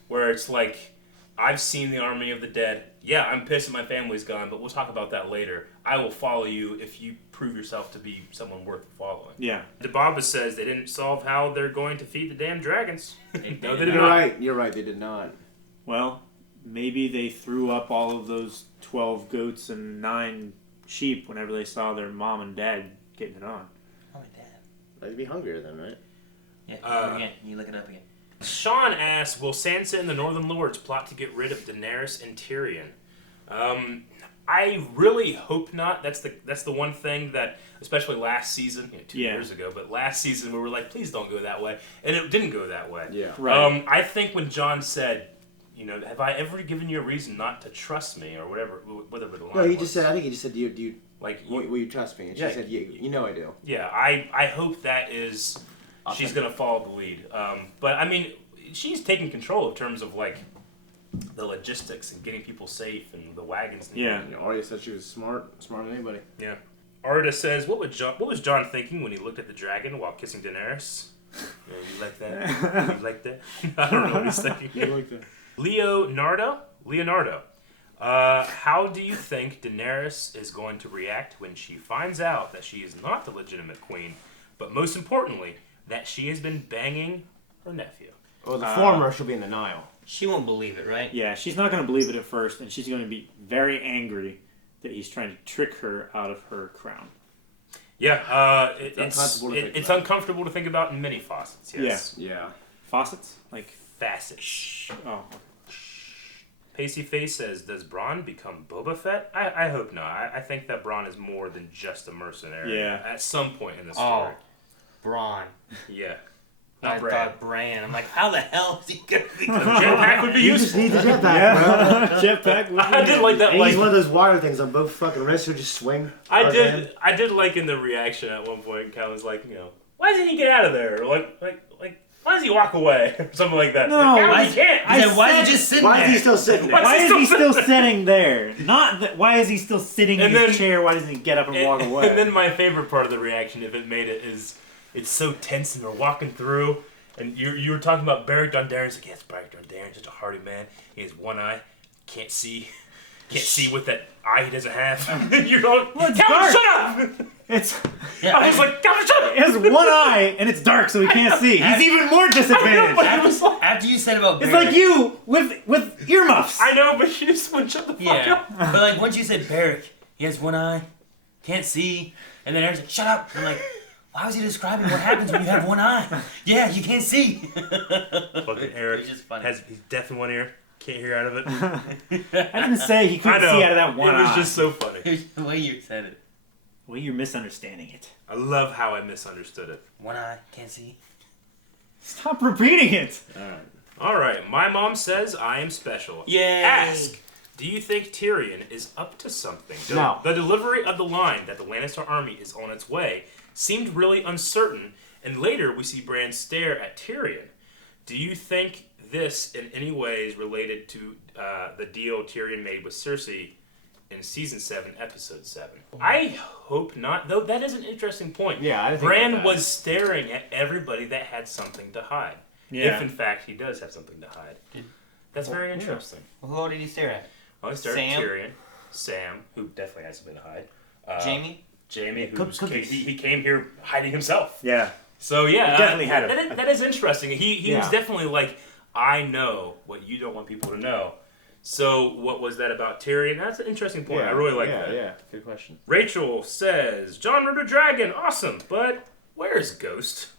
where it's like, I've seen the army of the dead. Yeah, I'm pissed that my family's gone, but we'll talk about that later. I will follow you if you prove yourself to be someone worth following. Yeah. DeBaba says they didn't solve how they're going to feed the damn dragons. No, they did You're not. right. You're right. They did not. Well, maybe they threw up all of those 12 goats and 9 sheep whenever they saw their mom and dad getting it on. Mom and dad. They'd be hungrier then, right? Yeah, again. You look it up again. Sean asks, will Sansa and the Northern Lords plot to get rid of Daenerys and Tyrion? I really hope not. That's the one thing that, especially last season, 2 years ago, but last season we were like, please don't go that way. And it didn't go that way. Yeah. Right. I think when Jon said, have I ever given you a reason not to trust me, or whatever the line was. No, he just said, I think he just said, do you like, will you trust me? And she said, you know I do. Yeah, I hope that is, she's going to follow the lead. But, I mean, she's taking control in terms of, like, the logistics and getting people safe and the wagons. And Arya said she was smarter than anybody. Yeah. Arya says, what was Jon thinking when he looked at the dragon while kissing Daenerys? You like that? You like that? I don't know what he's thinking. You like that? Leonardo. How do you think Daenerys is going to react when she finds out that she is not the legitimate queen, but most importantly, that she has been banging her nephew? Well, the former, she'll be in denial. She won't believe it, right? Yeah, she's not going to believe it at first, and she's going to be very angry that he's trying to trick her out of her crown. Yeah, it's uncomfortable to think about in many facets, yes. Yeah. Faucets? Like facets. Oh. Pacey Face says, does Bronn become Boba Fett? I hope not. I think that Bronn is more than just a mercenary. Yeah. At some point in the story. Bronn. Yeah. I thought Bran. I'm like, how the hell is he going to become jetpack would be useful. You just need the jetpack, bro. Jetpack. I did like that. He's one of those wire things on both fucking wrists who just swing. I did like in the reaction at one point. Cal was like, why doesn't he get out of there? Or like, why does he walk away? Or something like that. No, like, he can't. Why is he just sitting there? Why is he still sitting there? Why is he still sitting there? Not that. Why is he still sitting in his chair? Why doesn't he get up and walk away? And then my favorite part of the reaction, if it made it, is it's so tense and they're walking through. And you were talking about Beric Dondarrion. It's like, yes, Beric Dondarrion, such a hardy man. He has one eye, can't see with that eye he doesn't have. You're going, Calvin, shut up! I was like, Calvin, shut up! He has one eye and it's dark, so he can't see. He's even more disadvantaged. After you said about It's Beric, like you with earmuffs. I know, but you just wouldn't shut the fuck up. But like once you said Beric, he has one eye, can't see, and then Eric's like, shut up. And I'm like, why was he describing what happens when you have one eye? Yeah, you can't see. Fucking Eric he's deaf in one ear, can't hear out of it. I didn't say he couldn't see out of that one eye. It was just so funny. The way you said it. Well, you're misunderstanding it. I love how I misunderstood it. One eye, can't see. Stop repeating it. All right. My mom says I am special. Yay. Ask, do you think Tyrion is up to something? No. The delivery of the line that the Lannister army is on its way seemed really uncertain, and later we see Bran stare at Tyrion. Do you think this in any way is related to the deal Tyrion made with Cersei in Season 7, Episode 7? I hope not, though that is an interesting point. Yeah, I think Bran was staring at everybody that had something to hide. Yeah. If, in fact, he does have something to hide. That's very interesting. Well, who did he stare at? Well, he stared at Sam? Tyrion, Sam, who definitely has something to hide. Jamie? Jaime, he came here hiding himself. Yeah. So yeah, definitely had it. That is interesting. He was definitely like, I know what you don't want people to know. So what was that about Tyrion? That's an interesting point. I really like that. Yeah, good question. Rachel says, Jon rode a dragon, awesome, but where's Ghost?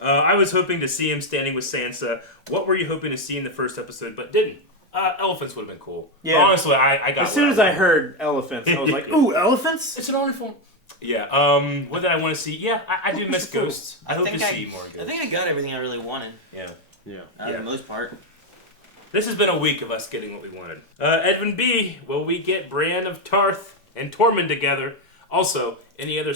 I was hoping to see him standing with Sansa. What were you hoping to see in the first episode, but didn't? Elephants would have been cool. Yeah. But honestly, I got as soon as I heard elephants, I was like, ooh, elephants? It's an elephant. Yeah. What did I want to see? Yeah, I do miss Ghosts. I hope to see more Ghosts. I think I got everything I really wanted. Yeah. For the most part. This has been a week of us getting what we wanted. Edwin B, will we get Bran of Tarth and Tormund together? Also, any other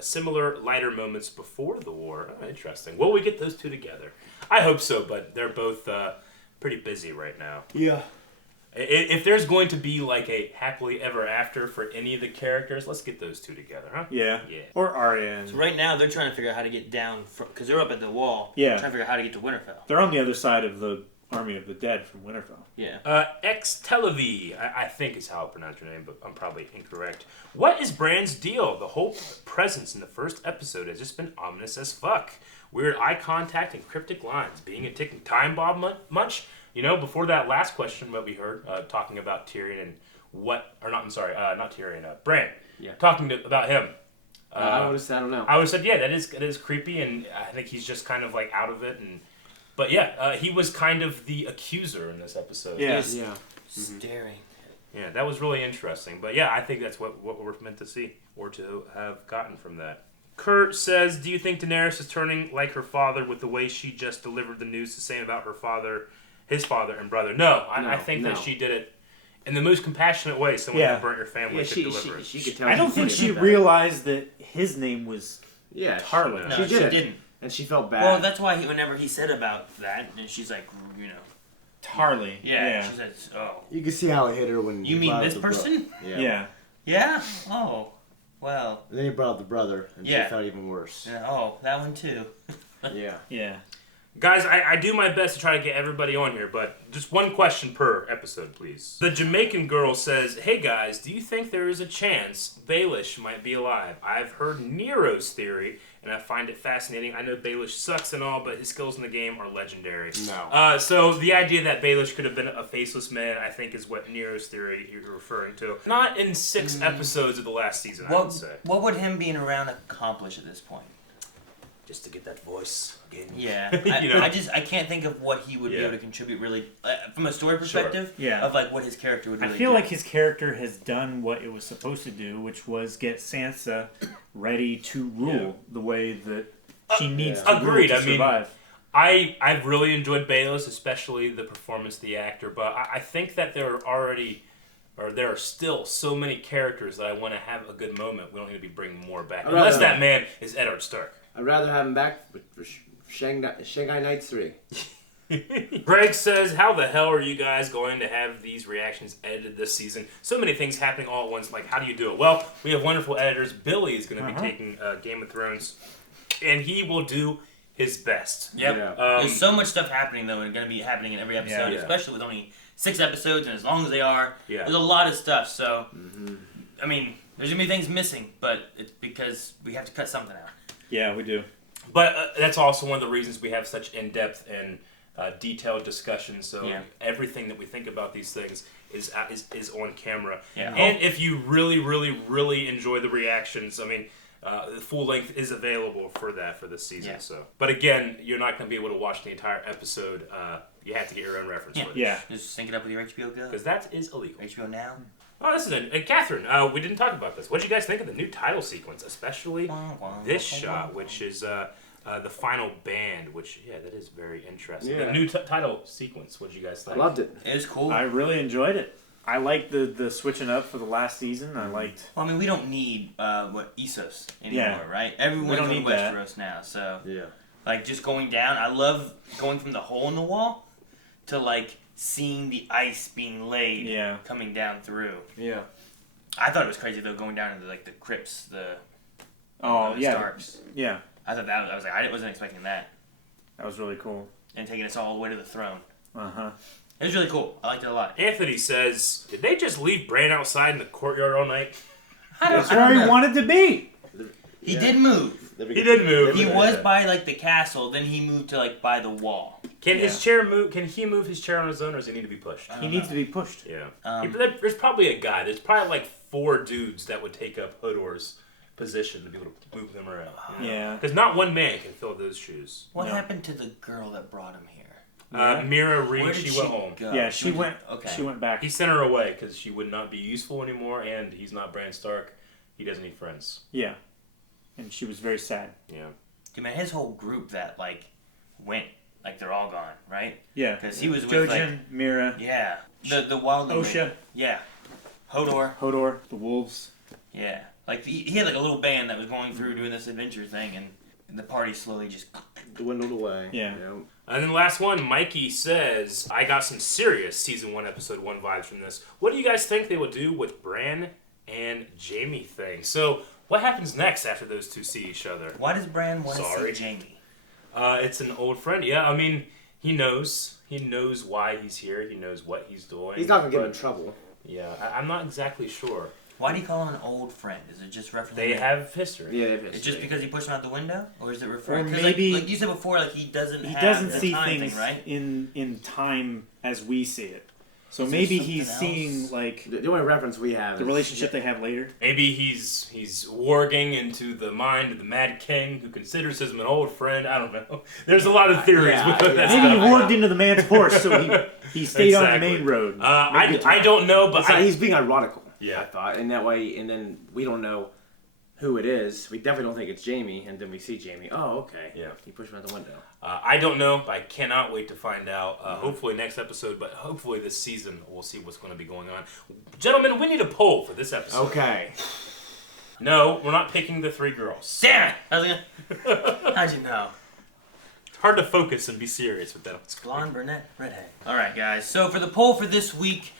similar lighter moments before the war? Oh, interesting. Will we get those two together? I hope so, but they're both pretty busy right now. Yeah. If there's going to be like a happily ever after for any of the characters, let's get those two together, huh? Yeah. Or Arya. And... So right now they're trying to figure out how to get down because they're up at the wall. Yeah. Trying to figure out how to get to Winterfell. They're on the other side of the Army of the Dead from Winterfell. Yeah. Ex Televi, I think is how I pronounce your name, but I'm probably incorrect. What is Bran's deal? The whole presence in the first episode has just been ominous as fuck. Weird eye contact and cryptic lines. Being a ticking time bomb much? You know, before that last question that we heard, talking about Tyrion and not Tyrion, Bran. Yeah. Talking about him. I would have said, I don't know. I would have said, yeah, that is creepy, and I think he's just kind of like out of it. But yeah, he was kind of the accuser in this episode. Yeah. Staring. Yeah, that was really interesting. But yeah, I think that's what we're meant to see or to have gotten from that. Kurt says, do you think Daenerys is turning like her father with the way she just delivered the news the same about her father, his father and brother? No, I think that she did it in the most compassionate way someone who burnt your family could deliver it. She could tell. I don't think she realized that his name was Tarly. No, she didn't. And she felt bad. Well, that's why whenever he said about that, and she's like, Tarly. Yeah. She said, oh. You can see how it hit her when. You mean this person? Yeah. Yeah? Oh. Well. And then he brought up the brother, and she felt even worse. Yeah. Oh, that one too. Yeah. Guys, I do my best to try to get everybody on here, but just one question per episode, please. The Jamaican girl says, hey guys, do you think there is a chance Baelish might be alive? I've heard Nero's theory, and I find it fascinating. I know Baelish sucks and all, but his skills in the game are legendary. No. So the idea that Baelish could have been a faceless man, I think, is what Nero's theory you're referring to. Not in 6 episodes of the last season, I would say. What would him being around accomplish at this point? Just to get that voice again. Yeah, I can't think of what he would be able to contribute really from a story perspective. Yeah. Of like what his character would. Really I feel like his character has done what it was supposed to do, which was get Sansa ready to rule the way that she needs to rule to survive. I've really enjoyed Baelish, especially the performance of the actor, but I think that there are still so many characters that I want to have a good moment. We don't need to be bringing more back, unless that man is Eddard Stark. I'd rather have him back for Shanghai Nights 3. Greg says, how the hell are you guys going to have these reactions edited this season? So many things happening all at once. Like, how do you do it? Well, we have wonderful editors. Billy is going to be taking Game of Thrones, and he will do his best. Yep. Yeah. There's so much stuff happening, though, and going to be happening in every episode, especially with only 6 episodes, and as long as they are, there's a lot of stuff. So, I mean, there's going to be things missing, but it's because we have to cut something out. Yeah, we do. But that's also one of the reasons we have such in-depth and detailed discussions. So everything that we think about these things is on camera. Yeah. And if you really, really, really enjoy the reactions, I mean, the full length is available for this season. Yeah. So, but again, you're not going to be able to watch the entire episode. You have to get your own reference footage. Yeah. Just sync it up with your HBO Go. Because that is illegal. HBO Now. Oh, this is Catherine. We didn't talk about this. What did you guys think of the new title sequence, especially this shot, which is the final band? Which that is very interesting. Yeah. The new title sequence. What did you guys think? I loved it. It was cool. I really enjoyed it. I liked the switching up for the last season. I liked. Well, I mean, we don't need Essos anymore, right? Everyone's on Westeros now, so like just going down. I love going from the hole in the wall to like seeing the ice being laid coming down through. Yeah. I thought it was crazy though going down into like the crypts, the Starks. Yeah. I thought that I was like I wasn't expecting that. That was really cool. And taking us all the way to the throne. Uh-huh. It was really cool. I liked it a lot. Anthony says, did they just leave Bran outside in the courtyard all night? That's where he wanted to be. He did move. He did move. He was by like the castle, then he moved to like by the wall. Can his chair move? Can he move his chair on his own, or does he need to be pushed? He needs to be pushed. Yeah. There's probably a guy. There's probably like 4 dudes that would take up Hodor's position to be able to move him around. Yeah. Because not one man can fill those shoes. What happened to the girl that brought him here? Mira Reed, Where did she went home. go? Yeah, she went. Okay. She went back. He sent her away because she would not be useful anymore, and he's not Bran Stark. He doesn't need friends. Yeah, and she was very sad. Yeah. Dude, man, his whole group that like went like they're all gone, right? Yeah. Because he was with Jojen, like Mira. Yeah. The wild Osha. Yeah. Hodor, the wolves. Yeah. Like he had like a little band that was going through doing this adventure thing, and the party slowly just dwindled away. Yeah. And then the last one, Mikey says, I got some serious season 1, episode 1 vibes from this. What do you guys think they will do with Bran and Jaime thing? So, what happens next after those two see each other? Why does Bran want to see Jaime? It's an old friend. Yeah, I mean, he knows. He knows why he's here. He knows what he's doing. He's not going to get in trouble. Yeah, I'm not exactly sure. Why do you call him an old friend? Is it just referencing? They have history. Yeah, they have history. It's just because he pushed him out the window, or is it referring? Or Because maybe like you said before, like he doesn't see time things thing, right? in time as we see it. So Is there maybe something he's else? seeing like the only reference we have the is relationship they have later. Maybe he's warging into the mind of the Mad King, who considers him an old friend. I don't know. There's a lot of theories with that Maybe stuff. he warged into the man's horse, so he stayed on the main road. I don't know, but he's being ironical. Yeah, I thought, and that way, and then we don't know who it is. We definitely don't think it's Jaime, and then we see Jaime. Oh, okay. Yeah. He pushed him out the window. I don't know, but I cannot wait to find out. Hopefully next episode, but hopefully this season we'll see what's going to be going on. Gentlemen, we need a poll for this episode. Okay. No, we're not picking the 3 girls. Damn it! How'd you know? It's hard to focus and be serious with that. Blonde, brunette, redhead. All right, guys. So for the poll for this week,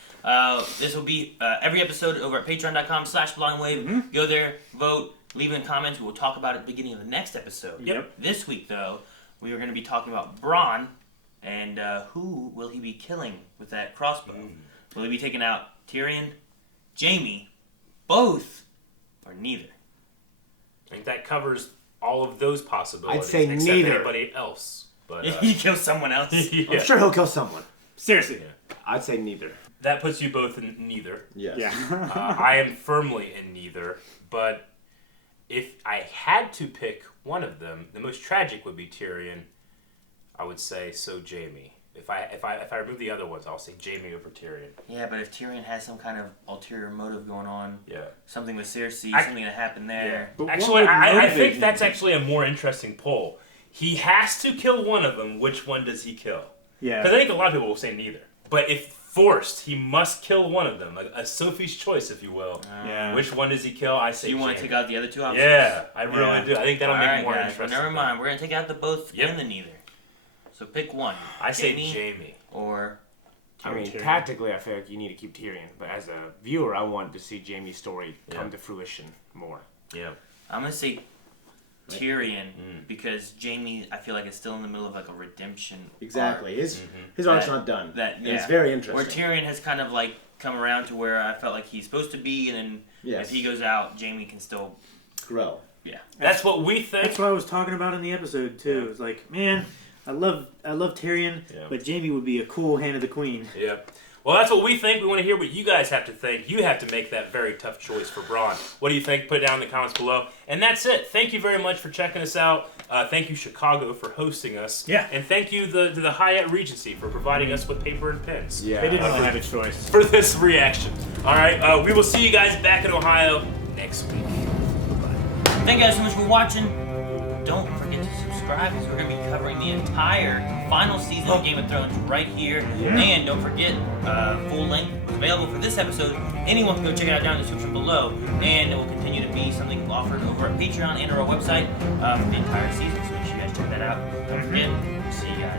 this will be every episode over at patreon.com/blindwave. Go there, vote, leave in comments. We will talk about it at the beginning of the next episode. Yep. This week, though, we are going to be talking about Bronn and who will he be killing with that crossbow? Will he be taking out Tyrion, Jaime, both, or neither? I think that covers all of those possibilities. I'd say except neither. anybody else. But He kills someone else. Yeah. I'm sure he'll kill someone. Seriously. Yeah. I'd say neither. That puts you both in neither. Yes. Yeah. I am firmly in neither, but if I had to pick one of them, the most tragic would be Tyrion. I would say so Jaime. If I remove the other ones, I'll say Jaime over Tyrion. Yeah, but if Tyrion has some kind of ulterior motive going on, Yeah. something with Cersei, something that happened there. But Actually, what would I motivate think him? that's actually a more interesting poll. He has to kill one of them. Which one does he kill? Yeah. Because I think a lot of people will say neither. But if forced, he must kill one of them. A Sophie's choice, if you will. Yeah. Which one does he kill? I say So you want to Jaime. take out the other 2 options? Yeah, I really do. I think that'll make All it more right, guys, interesting. well, never mind. We're going to take out the both Yep. and the neither. So pick one. I say Jaime. Or I mean, Tyrion. tactically, I feel like you need to keep Tyrion, but as a viewer, I want to see Jaime's story come to fruition more. Yeah. I'm going to say Tyrion because Jaime, I feel like, is still in the middle of like a redemption Exactly. arc. His arc's not done. And it's very interesting. Where Tyrion has kind of like come around to where I felt like he's supposed to be, and then Yes. if he goes out, Jaime can still grow. Yeah. That's what we think. That's what I was talking about in the episode too. It's like, man, I love Tyrion, but Jaime would be a cool hand of the queen. Yeah. Well, that's what we think. We want to hear what you guys have to think. You have to make that very tough choice for Bronn. What do you think? Put it down in the comments below. And that's it. Thank you very much for checking us out. Thank you, Chicago, for hosting us. Yeah. And thank you to the Hyatt Regency for providing us with paper and pens. Yeah. They didn't really have a choice. For this reaction. All right. We will see you guys back in Ohio next week. Thank you guys so much for watching. Don't forget to subscribe because we're going to be covering the entire final season of Game of Thrones right here. Yeah. And don't forget, full length was available for this episode. Anyone can go check it out down in the description below. And it will continue to be something offered over at Patreon and our website for the entire season. So make sure you guys check that out. Don't forget, see you guys